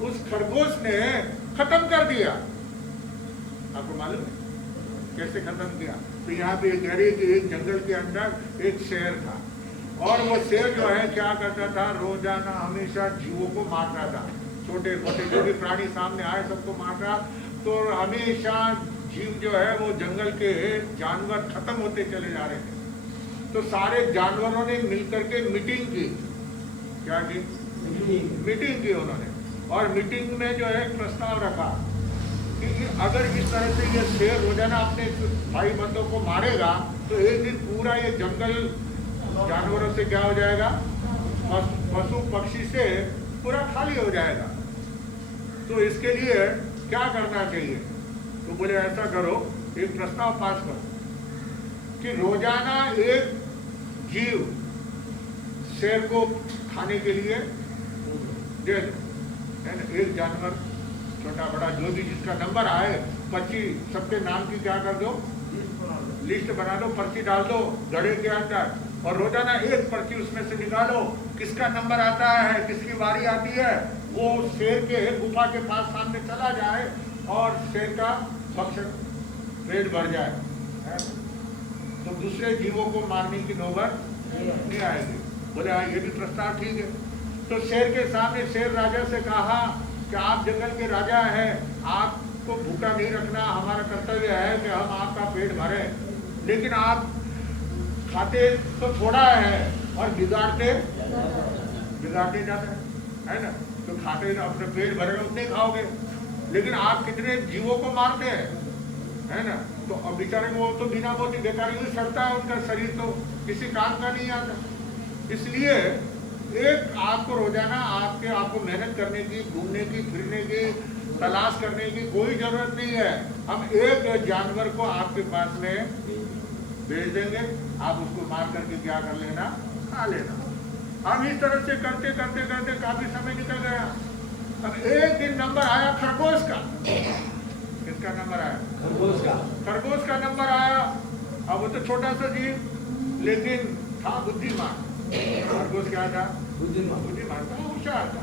उस खरगोश ने खत्म कर दिया। आपको मालूम है कैसे खत्म किया? तो यहाँ पे कह रही कि एक जंगल के अंदर एक शेर था, और वो शेर जो है क्या करता था, रोजाना हमेशा जीवों को मारता था, छोटे मोटे जो भी प्राणी सामने आए सबको मारता। तो हमेशा जीव जो है वो जंगल के जानवर खत्म होते चले जा रहे थे। तो सारे जानवरों ने मिलकर के मीटिंग की। क्या की? मीटिंग की उन्होंने, और मीटिंग में जो है प्रस्ताव रखा कि अगर इस तरह से ये शेर रोजाना अपने भाई बंदों को मारेगा तो एक दिन पूरा ये जंगल जानवरों से क्या हो जाएगा, पशु पक्षी से पूरा खाली हो जाएगा। तो इसके लिए क्या करना चाहिए? तो बोले ऐसा करो, एक प्रस्ताव पास करो कि रोजाना एक जीव शेर को खाने के लिए दे दो, है ना, एक जानवर छोटा बड़ा जो भी जिसका नंबर आए, पर्ची सबके नाम की क्या कर दो, लिस्ट बना दो, पर्ची डाल दो घड़े के अंदर, और रोजाना एक पर्ची उसमें से निकालो, किसका नंबर आता है, किसकी बारी आती है, वो शेर के गुफा के पास सामने चला जाए और शेर का भक्षण पेट भर जाए, है? तो दूसरे जीवों को मारने की नौबत नहीं आएगी। बोले हाँ, ये भी प्रस्ताव ठीक है। तो शेर के सामने शेर राजा से कहा कि आप जंगल के राजा हैं, आपको भूखा नहीं रखना हमारा कर्तव्य है कि हम आपका पेट भरें, लेकिन आप खाते तो थोड़ा है और बिगाड़ते जाते है ना। तो खाते अपने पेट भरेगा उतने खाओगे, लेकिन आप कितने जीवों को मारते हैं, है ना। तो अब बेचारे वो तो बिना बहुत ही बेकार यूं सड़ता है, उनका शरीर तो किसी काम का नहीं आता। इसलिए एक आपको रोजाना आपको मेहनत करने की, घूमने की, फिरने की, तलाश करने की कोई जरूरत नहीं है। हम एक जानवर को आपके पास में भेज देंगे, आप उसको मार करके क्या कर लेना, खा लेना। हम इस तरह से करते करते करते काफी समय निकल गया। अब एक दिन नंबर आया खरगोश का, किसका नंबर आया? खरगोश का। खरगोश का नंबर आया। अब वो तो छोटा सा जीव, लेकिन था बुद्धिमान। खरगोश क्या था? बुद्धिमान था, होशियार था।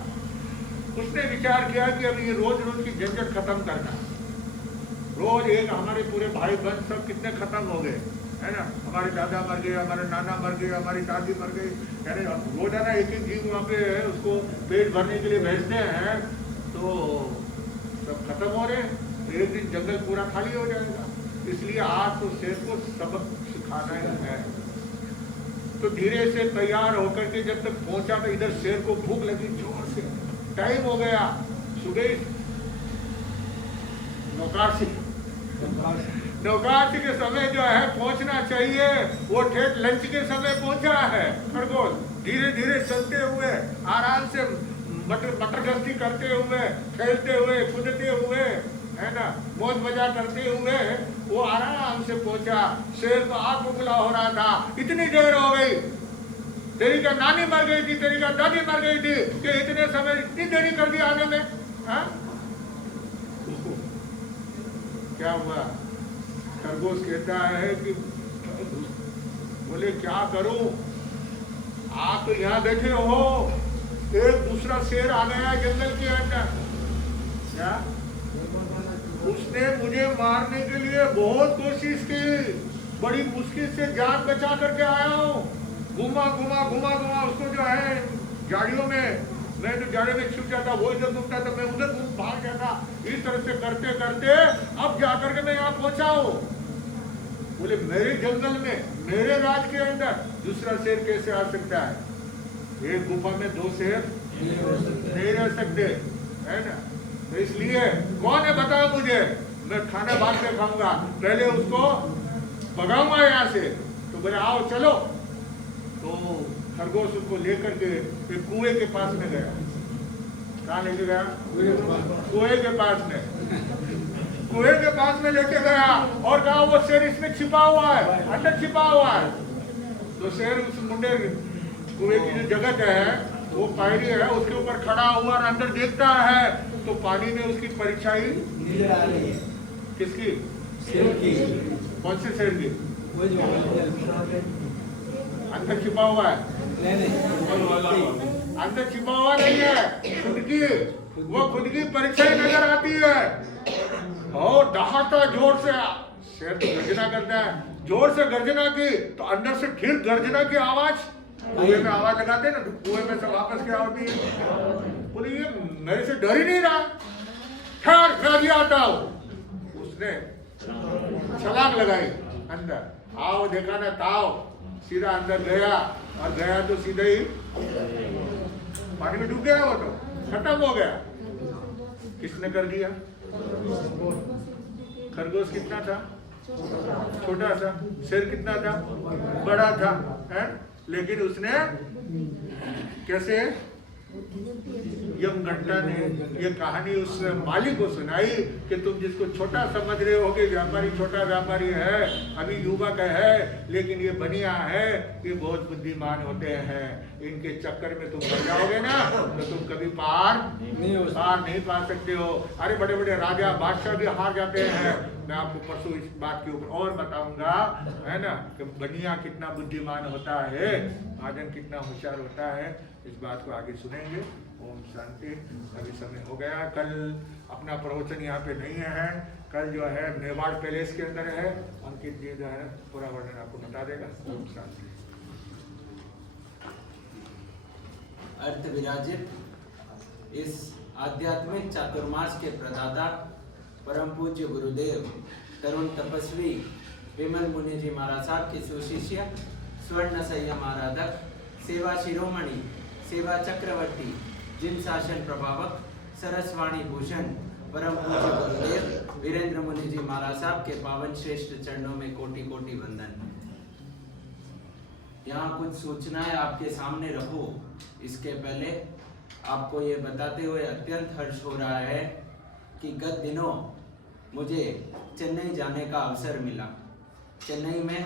उसने विचार किया कि अब ये रोज रोज की झंझट खत्म करना। रोज एक हमारे पूरे भाई बहन सब कितने खत्म हो गए, है ना? हमारे दादा मर गए, हमारे नाना मर गए, हमारी दादी मर गई, यानी रोजाना एक एक जीव वहाँ पे है, उसको पेट भरने के लिए भेजते हैं, तो सब खत्म हो रहे हैं। एक दिन जंगल पूरा खाली हो जाएगा, इसलिए आज तो शेर को सबक सिखाना ही है। तो धीरे से तैयार होकर के जब तक पहुंचा तो इधर शेर को भूख लगी जोर से। टाइम हो गया सुबह, नौकाशी के समय जो है पहुंचना चाहिए, वो ठेठ लंच के समय पहुंचा है। खरगोश धीरे धीरे चलते हुए, आराम से मटर गश्ती करते हुए, खेलते हुए, कूदते हुए, है ना, मौज मजा करते हुए वो आराम से पहुंचा। शेर तो आग उबला हो रहा था, इतनी देर हो गई, तेरी का नानी मर गई थी, तेरी का दादी मर गई थी, कि इतने समय इतनी देरी कर दी आने में, हाँ? क्या हुआ? खरगोश कहता है कि बोले क्या करूं, आप तो यहाँ बैठे हो, एक दूसरा शेर आ गया जंगल के अंदर। क्या? उसने मुझे मारने के लिए बहुत कोशिश की, बड़ी मुश्किल से जान बचा करके आया हूँ। घुमा उसको जो है झाड़ियों में, मैं तो झाड़ी में छुप जाता, वो इधर घूमता था, मैं उधर भाग जाता। इस तरह से करते करते अब जाकर के मैं यहाँ पहुंचा हूँ। बोले मेरे जंगल में, मेरे राज के अंदर दूसरा शेर कैसे आ सकता है? एक गुफा में दो शेर नहीं रह सकते, है ना? तो इसलिए कौन है बताओ मुझे, मैं खाना बाद में खाऊंगा, पहले उसको भगाऊंगा यहाँ से। तो बोले आओ चलो। तो खरगोश उसको लेकर के एक कुएं के पास में गया। कहाँ लेके गया? कुएं के पास में। कुएं के पास में लेके गया और कहा वो शेर इसमें छिपा हुआ है, अंदर छिपा हुआ है। तो शेर उस मुंडे कुएं की जो जगह है, वो पायरी है, उसके ऊपर खड़ा हुआ और अंदर देखता है तो पानी में उसकी परछाई नजर आ रही है। किसकी? शेर की। कौन से शेर की? वो जो अंदर छिपा हुआ है? नहीं, अंदर छिपा हुआ नहीं है, खुद की, वो खुद की परछाई नजर आती है। और दहाड़ता जोर से, शेर तो गर्जना करता है, जोर से गर्जना की तो अंदर से फिर गर्जना की आवाज, कुएं में आवाज लगाते ना, तो कुएं में से वापस क्या होती है? बोले ये मेरे से डर ही नहीं रहा, ठहर आता हूं। उसने छलांग लगाई अंदर, आओ देखा ना ताओ, सीधा अंदर गया और गया तो सीधे ही पानी में डूब गया, वो तो खत्म हो गया। किसने कर दिया? खरगोश कितना था? छोटा सा। शेर कितना था? बड़ा था, है? लेकिन उसने कैसे, यमघंटा ने ये कहानी उस मालिक को सुनाई कि तुम जिसको छोटा समझ रहे हो कि व्यापारी छोटा व्यापारी है, अभी युवक है, लेकिन ये बनिया है, ये बहुत बुद्धिमान होते हैं, इनके चक्कर में तुम पड़ जाओगे ना तो तुम कभी पार नहीं पा सकते हो। अरे बड़े बड़े राजा बादशाह भी हार जाते हैं। मैं आपको परसों इस बात के ऊपर और बताऊंगा, है ना, कि बनिया कितना बुद्धिमान होता है, महाजन कितना होशियार होता है। इस बात को आगे सुनेंगे। ओम शांति। अभी समय हो गया, कल अपना प्रवचन यहाँ पे नहीं है, कल जो है मेवाड़ पैलेस के अंदर है। अंकित जी जो है पूरा वर्णन आपको बता देगा। ओम शांति। अर्थ विराजित इस आध्यात्मिक चातुर्मास के प्रदाता परम पूज्य गुरुदेव तरुण तपस्वी विमल मुनि जी महाराज साहब के सुशिष्य स्वर्ण संयम आराधक सेवा शिरोमणि सेवा चक्रवर्ती जिन शासन प्रभावक सरस्वाणी भूषण परम पूज्य गुरुदेव वीरेंद्र मुनि जी महाराज साहब के पावन श्रेष्ठ चरणों में कोटि कोटि वंदन। यहाँ कुछ सूचनाएं आपके सामने रखो, इसके पहले आपको ये बताते हुए अत्यंत हर्ष हो रहा है कि गत दिनों मुझे चेन्नई जाने का अवसर मिला। चेन्नई में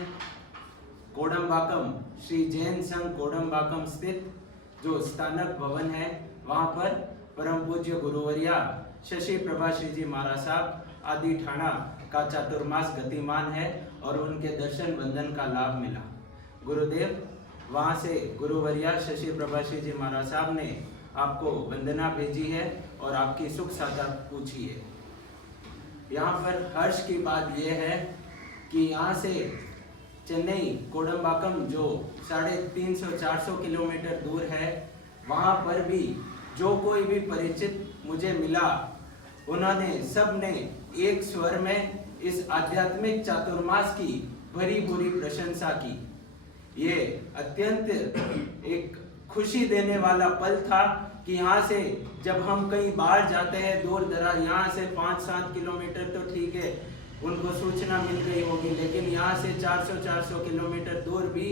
कोडम्बाकम श्री जैन संघ कोडम्बाकम स्थित जो स्थानक भवन है, वहाँ पर परम पूज्य गुरुवर्या शशि प्रभा श्री जी महाराज साहब आदि ठाणा का चातुर्मास गतिमान है और उनके दर्शन बंधन का लाभ मिला। गुरुदेव, वहाँ से गुरुवर्या शशि प्रभाषी जी महाराज साहब ने आपको वंदना भेजी है और आपकी सुख साधा पूछी है। यहाँ पर हर्ष की बात यह है कि यहाँ से चेन्नई कोडम्बाकम जो 350-400 किलोमीटर दूर है, वहाँ पर भी जो कोई भी परिचित मुझे मिला, उन्होंने सब ने एक स्वर में इस आध्यात्मिक चातुर्मास की भरी भूरी प्रशंसा की। ये अत्यंत एक खुशी देने वाला पल था कि यहाँ से जब हम कहीं बाहर जाते हैं दूर दराज, यहाँ से 5-7 किलोमीटर तो ठीक है, उनको सूचना मिल गई होगी, लेकिन यहाँ से 400 किलोमीटर दूर भी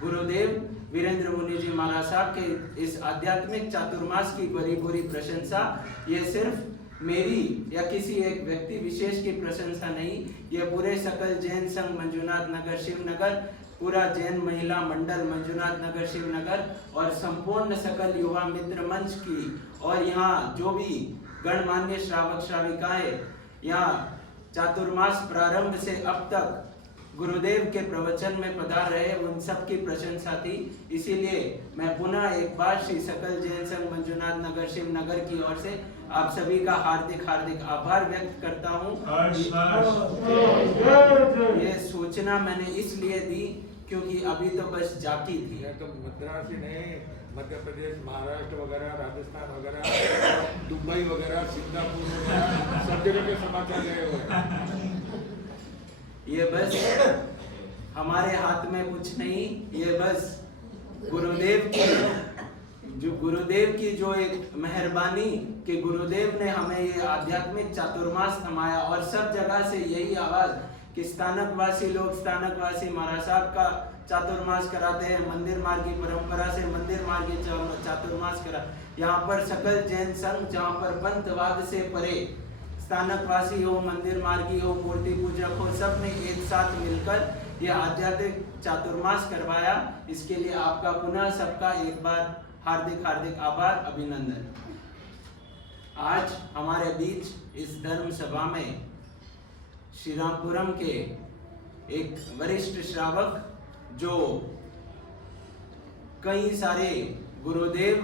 गुरुदेव वीरेंद्र मुनि जी महाराज साहब के इस आध्यात्मिक चातुर्मास की भरी भूरी प्रशंसा, ये सिर्फ मेरी या किसी एक व्यक्ति विशेष की प्रशंसा नहीं, ये पूरे सकल जैन संघ मंजुनाथ नगर शिवनगर, पूरा जैन महिला मंडल मंजुनाथ नगर शिवनगर और संपूर्ण सकल युवा मित्र मंच की, और यहाँ जो भी गणमान्य श्रावक श्राविकाएं यहाँ चातुर्मास प्रारंभ से अब तक गुरुदेव के प्रवचन में पधार रहे, उन सब की प्रशंसा थी। इसीलिए मैं पुनः एक बार श्री सकल जैन संघ मंजुनाथ नगर शिवनगर की ओर से आप सभी का हार्दिक हार्दिक आभार व्यक्त करता हूँ। ये सूचना मैंने इसलिए दी क्योंकि अभी तो बस जाकी थी। तो मद्रास ही नहीं, मध्य प्रदेश, महाराष्ट्र वगैरह, राजस्थान वगैरह, दुबई वगैरह, सिंगापुर वगैरह सब जगह के समाचार गए हुए हैं। ये बस हमारे हाथ में कुछ नहीं, ये बस गुरुदेव की जो एक मेहरबानी कि गुरुदेव ने हमें ये आध्यात्मिक चातुर्मास थमाया, और सब जगह से यही आवाज कि स्थानकवासी लोग स्थानकवासी महाराज साहब का चातुर्मास कराते हैं, मंदिर मार्ग की परंपरा से मंदिर मार्ग की चातुर्मास करा। यहाँ पर सकल जैन संघ, जहाँ पर पंथवाद से परे स्थानकवासी हो, मंदिर मार्गी हो, मूर्ति पूजक हो, सब ने एक साथ मिलकर यह आध्यात्मिक चातुर्मास करवाया। इसके लिए आपका पुनः सबका एक बार हार्दिक हार्दिक आभार, अभिनंदन। आज हमारे बीच इस धर्म सभा में श्रीरामपुरम के एक वरिष्ठ श्रावक जो कई सारे गुरुदेव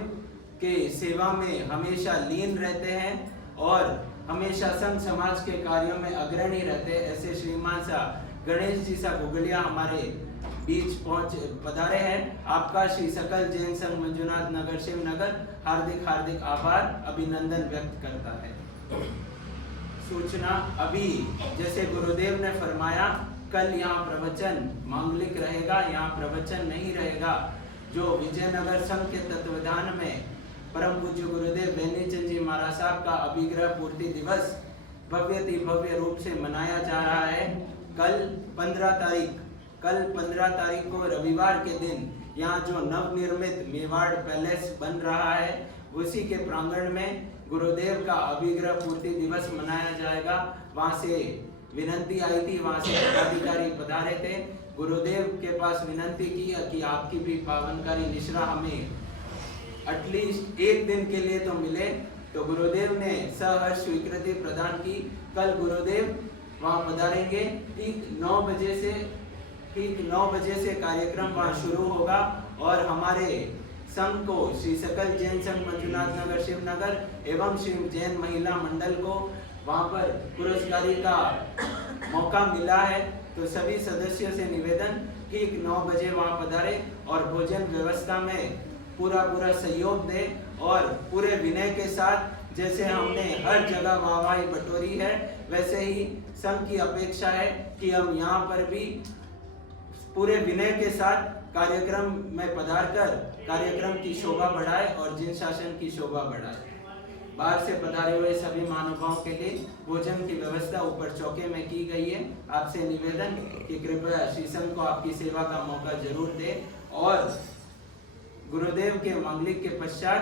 के सेवा में हमेशा लीन रहते हैं और हमेशा संघ समाज के कार्यों में अग्रणी रहते हैं, ऐसे श्रीमान सा गणेश जी सा गुगलिया हमारे बीच पधारे हैं। आपका श्री सकल जैन संघ मंजुनाथ नगर शिवनगर हार्दिक हार्दिक आभार, अभिनंदन व्यक्त करता है। सूचना अभी जैसे गुरुदेव ने फरमाया, कल यहाँ प्रवचन मांगलिक रहेगा, यहाँ प्रवचन नहीं रहेगा। जो विजयनगर संघ के तत्वधान में परम पूज्य गुरुदेव बेनीचंद जी महाराज साहब का अभिग्रह पूर्ति दिवस भव्य रूप से मनाया जा रहा है। कल 15 तारीख को रविवार के दिन यहाँ जो नवनिर्मित मेवाड़ पैलेस बन रहा है, उसी के प्रांगण में गुरुदेव का अभिग्रह पूर्ति दिवस मनाया जाएगा। वहाँ से विनंती आई थी, वहाँ से पदाधिकारी पधारे थे, गुरुदेव के पास विनंती की कि आपकी भी पावनकारी निश्रा हमें एटलीस्ट एक दिन के लिए तो मिले, तो गुरुदेव ने सहर्ष स्वीकृति प्रदान की। कल गुरुदेव वहाँ पधारेंगे, ठीक 9 बजे से कार्यक्रम वहाँ शुरू होगा और हमारे संघ को श्री सकल जैन संघ मंजुनाथ नगर शिवनगर एवं श्री जैन महिला मंडल को वहाँ पर पुरस्कारी का मौका मिला है। तो सभी सदस्यों से निवेदन ठीक 9 बजे वहाँ पधारे और भोजन व्यवस्था में पूरा सहयोग दे और पूरे विनय के साथ, जैसे हमने हर जगह वाहवाही बटोरी है, वैसे ही संघ की अपेक्षा है कि हम यहाँ पर भी पूरे विनय के साथ कार्यक्रम में पधारकर कार्यक्रम की शोभा बढ़ाए और जिन शासन की शोभा बढ़ाए। बाहर से पधारे हुए सभी महानुभावों के लिए भोजन की व्यवस्था ऊपर चौके में की गई है। आपसे निवेदन कि कृपया श्री संघ को आपकी सेवा का मौका जरूर दे और गुरुदेव के मांगलिक के पश्चात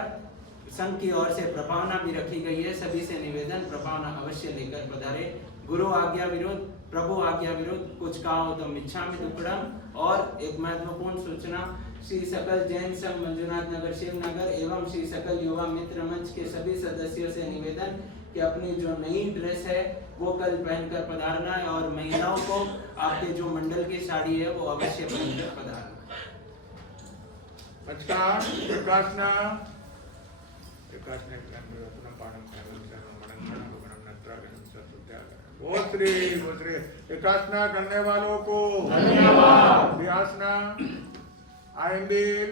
संघ की ओर से प्रभावना भी रखी गई है। सभी से निवेदन प्रभावना अवश्य लेकर पधारे। गुरु आज्ञा विरुद्ध, प्रभु आज्ञा विरुद्ध, कुछ कहो तो मिच्छामि दुक्कडम। और एक महत्वपूर्ण सूचना, श्री सकल जैन संघ मंजुनाथ नगर शिवनगर एवं श्री सकल युवा मित्र मंच के सभी सदस्यों से निवेदन कि अपनी जो नई ड्रेस है वो कल पहनकर पधारना है, और महिलाओं को आपके जो मंडल की साड़ी है वो अवश्य पहनकर पधारना है। पंचकाम एकासना वो श्री एकासना करने वालों को धन्यवाद। व्यासना आयंबिल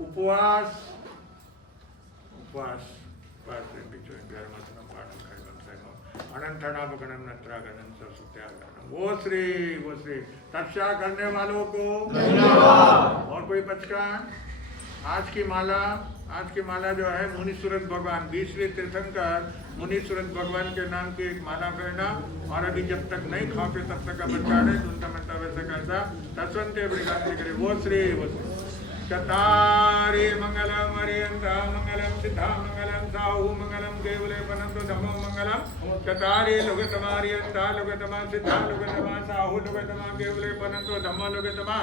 उपवास वो श्री तपस्या करने वालों को धन्यवाद। और कोई पचकान आज की माला जो है मुनि सूरत भगवान 20वें तीर्थंकर मुनि सूरत भगवान के नाम की एक माला पहना, और अभी जब तक नहीं खाओगे तब तक का बच्चा रहे धुनता मनता वैसे कैसा तस्वंते बड़ी करे। वो श्री चतारे मंगलम हरियंता मंगलम सिद्धा मंगलम साहु मंगलम केवले पनंतो धम्मो मंगलम चतारे लोकतमा हरियंता लोकतमा सिद्धा लोकतमा साहु लोकतमा केवले पनंतो धम्मो लोकतमा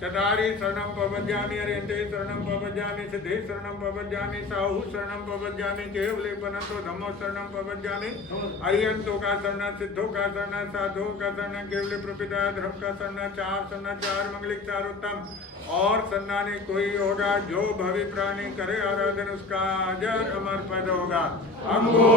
चतारे शरणम पवज्यामि हरियंते शरणम पवज्यामि सिद्धे शरणम पवज्यामि साहु शरणम पवज्यामि केवले पनंतो धम्मो शरणम पवज्यामि हरियंतो का शरण सिद्धो का शरण साधो का शरण केवले प्रपिता धर्म का शरण चार मंगलिक चार उत्तम और सन्नाने कोई होगा जो भवि प्राणी करे आराधन उसका अजर अमर पद होगा। अंगो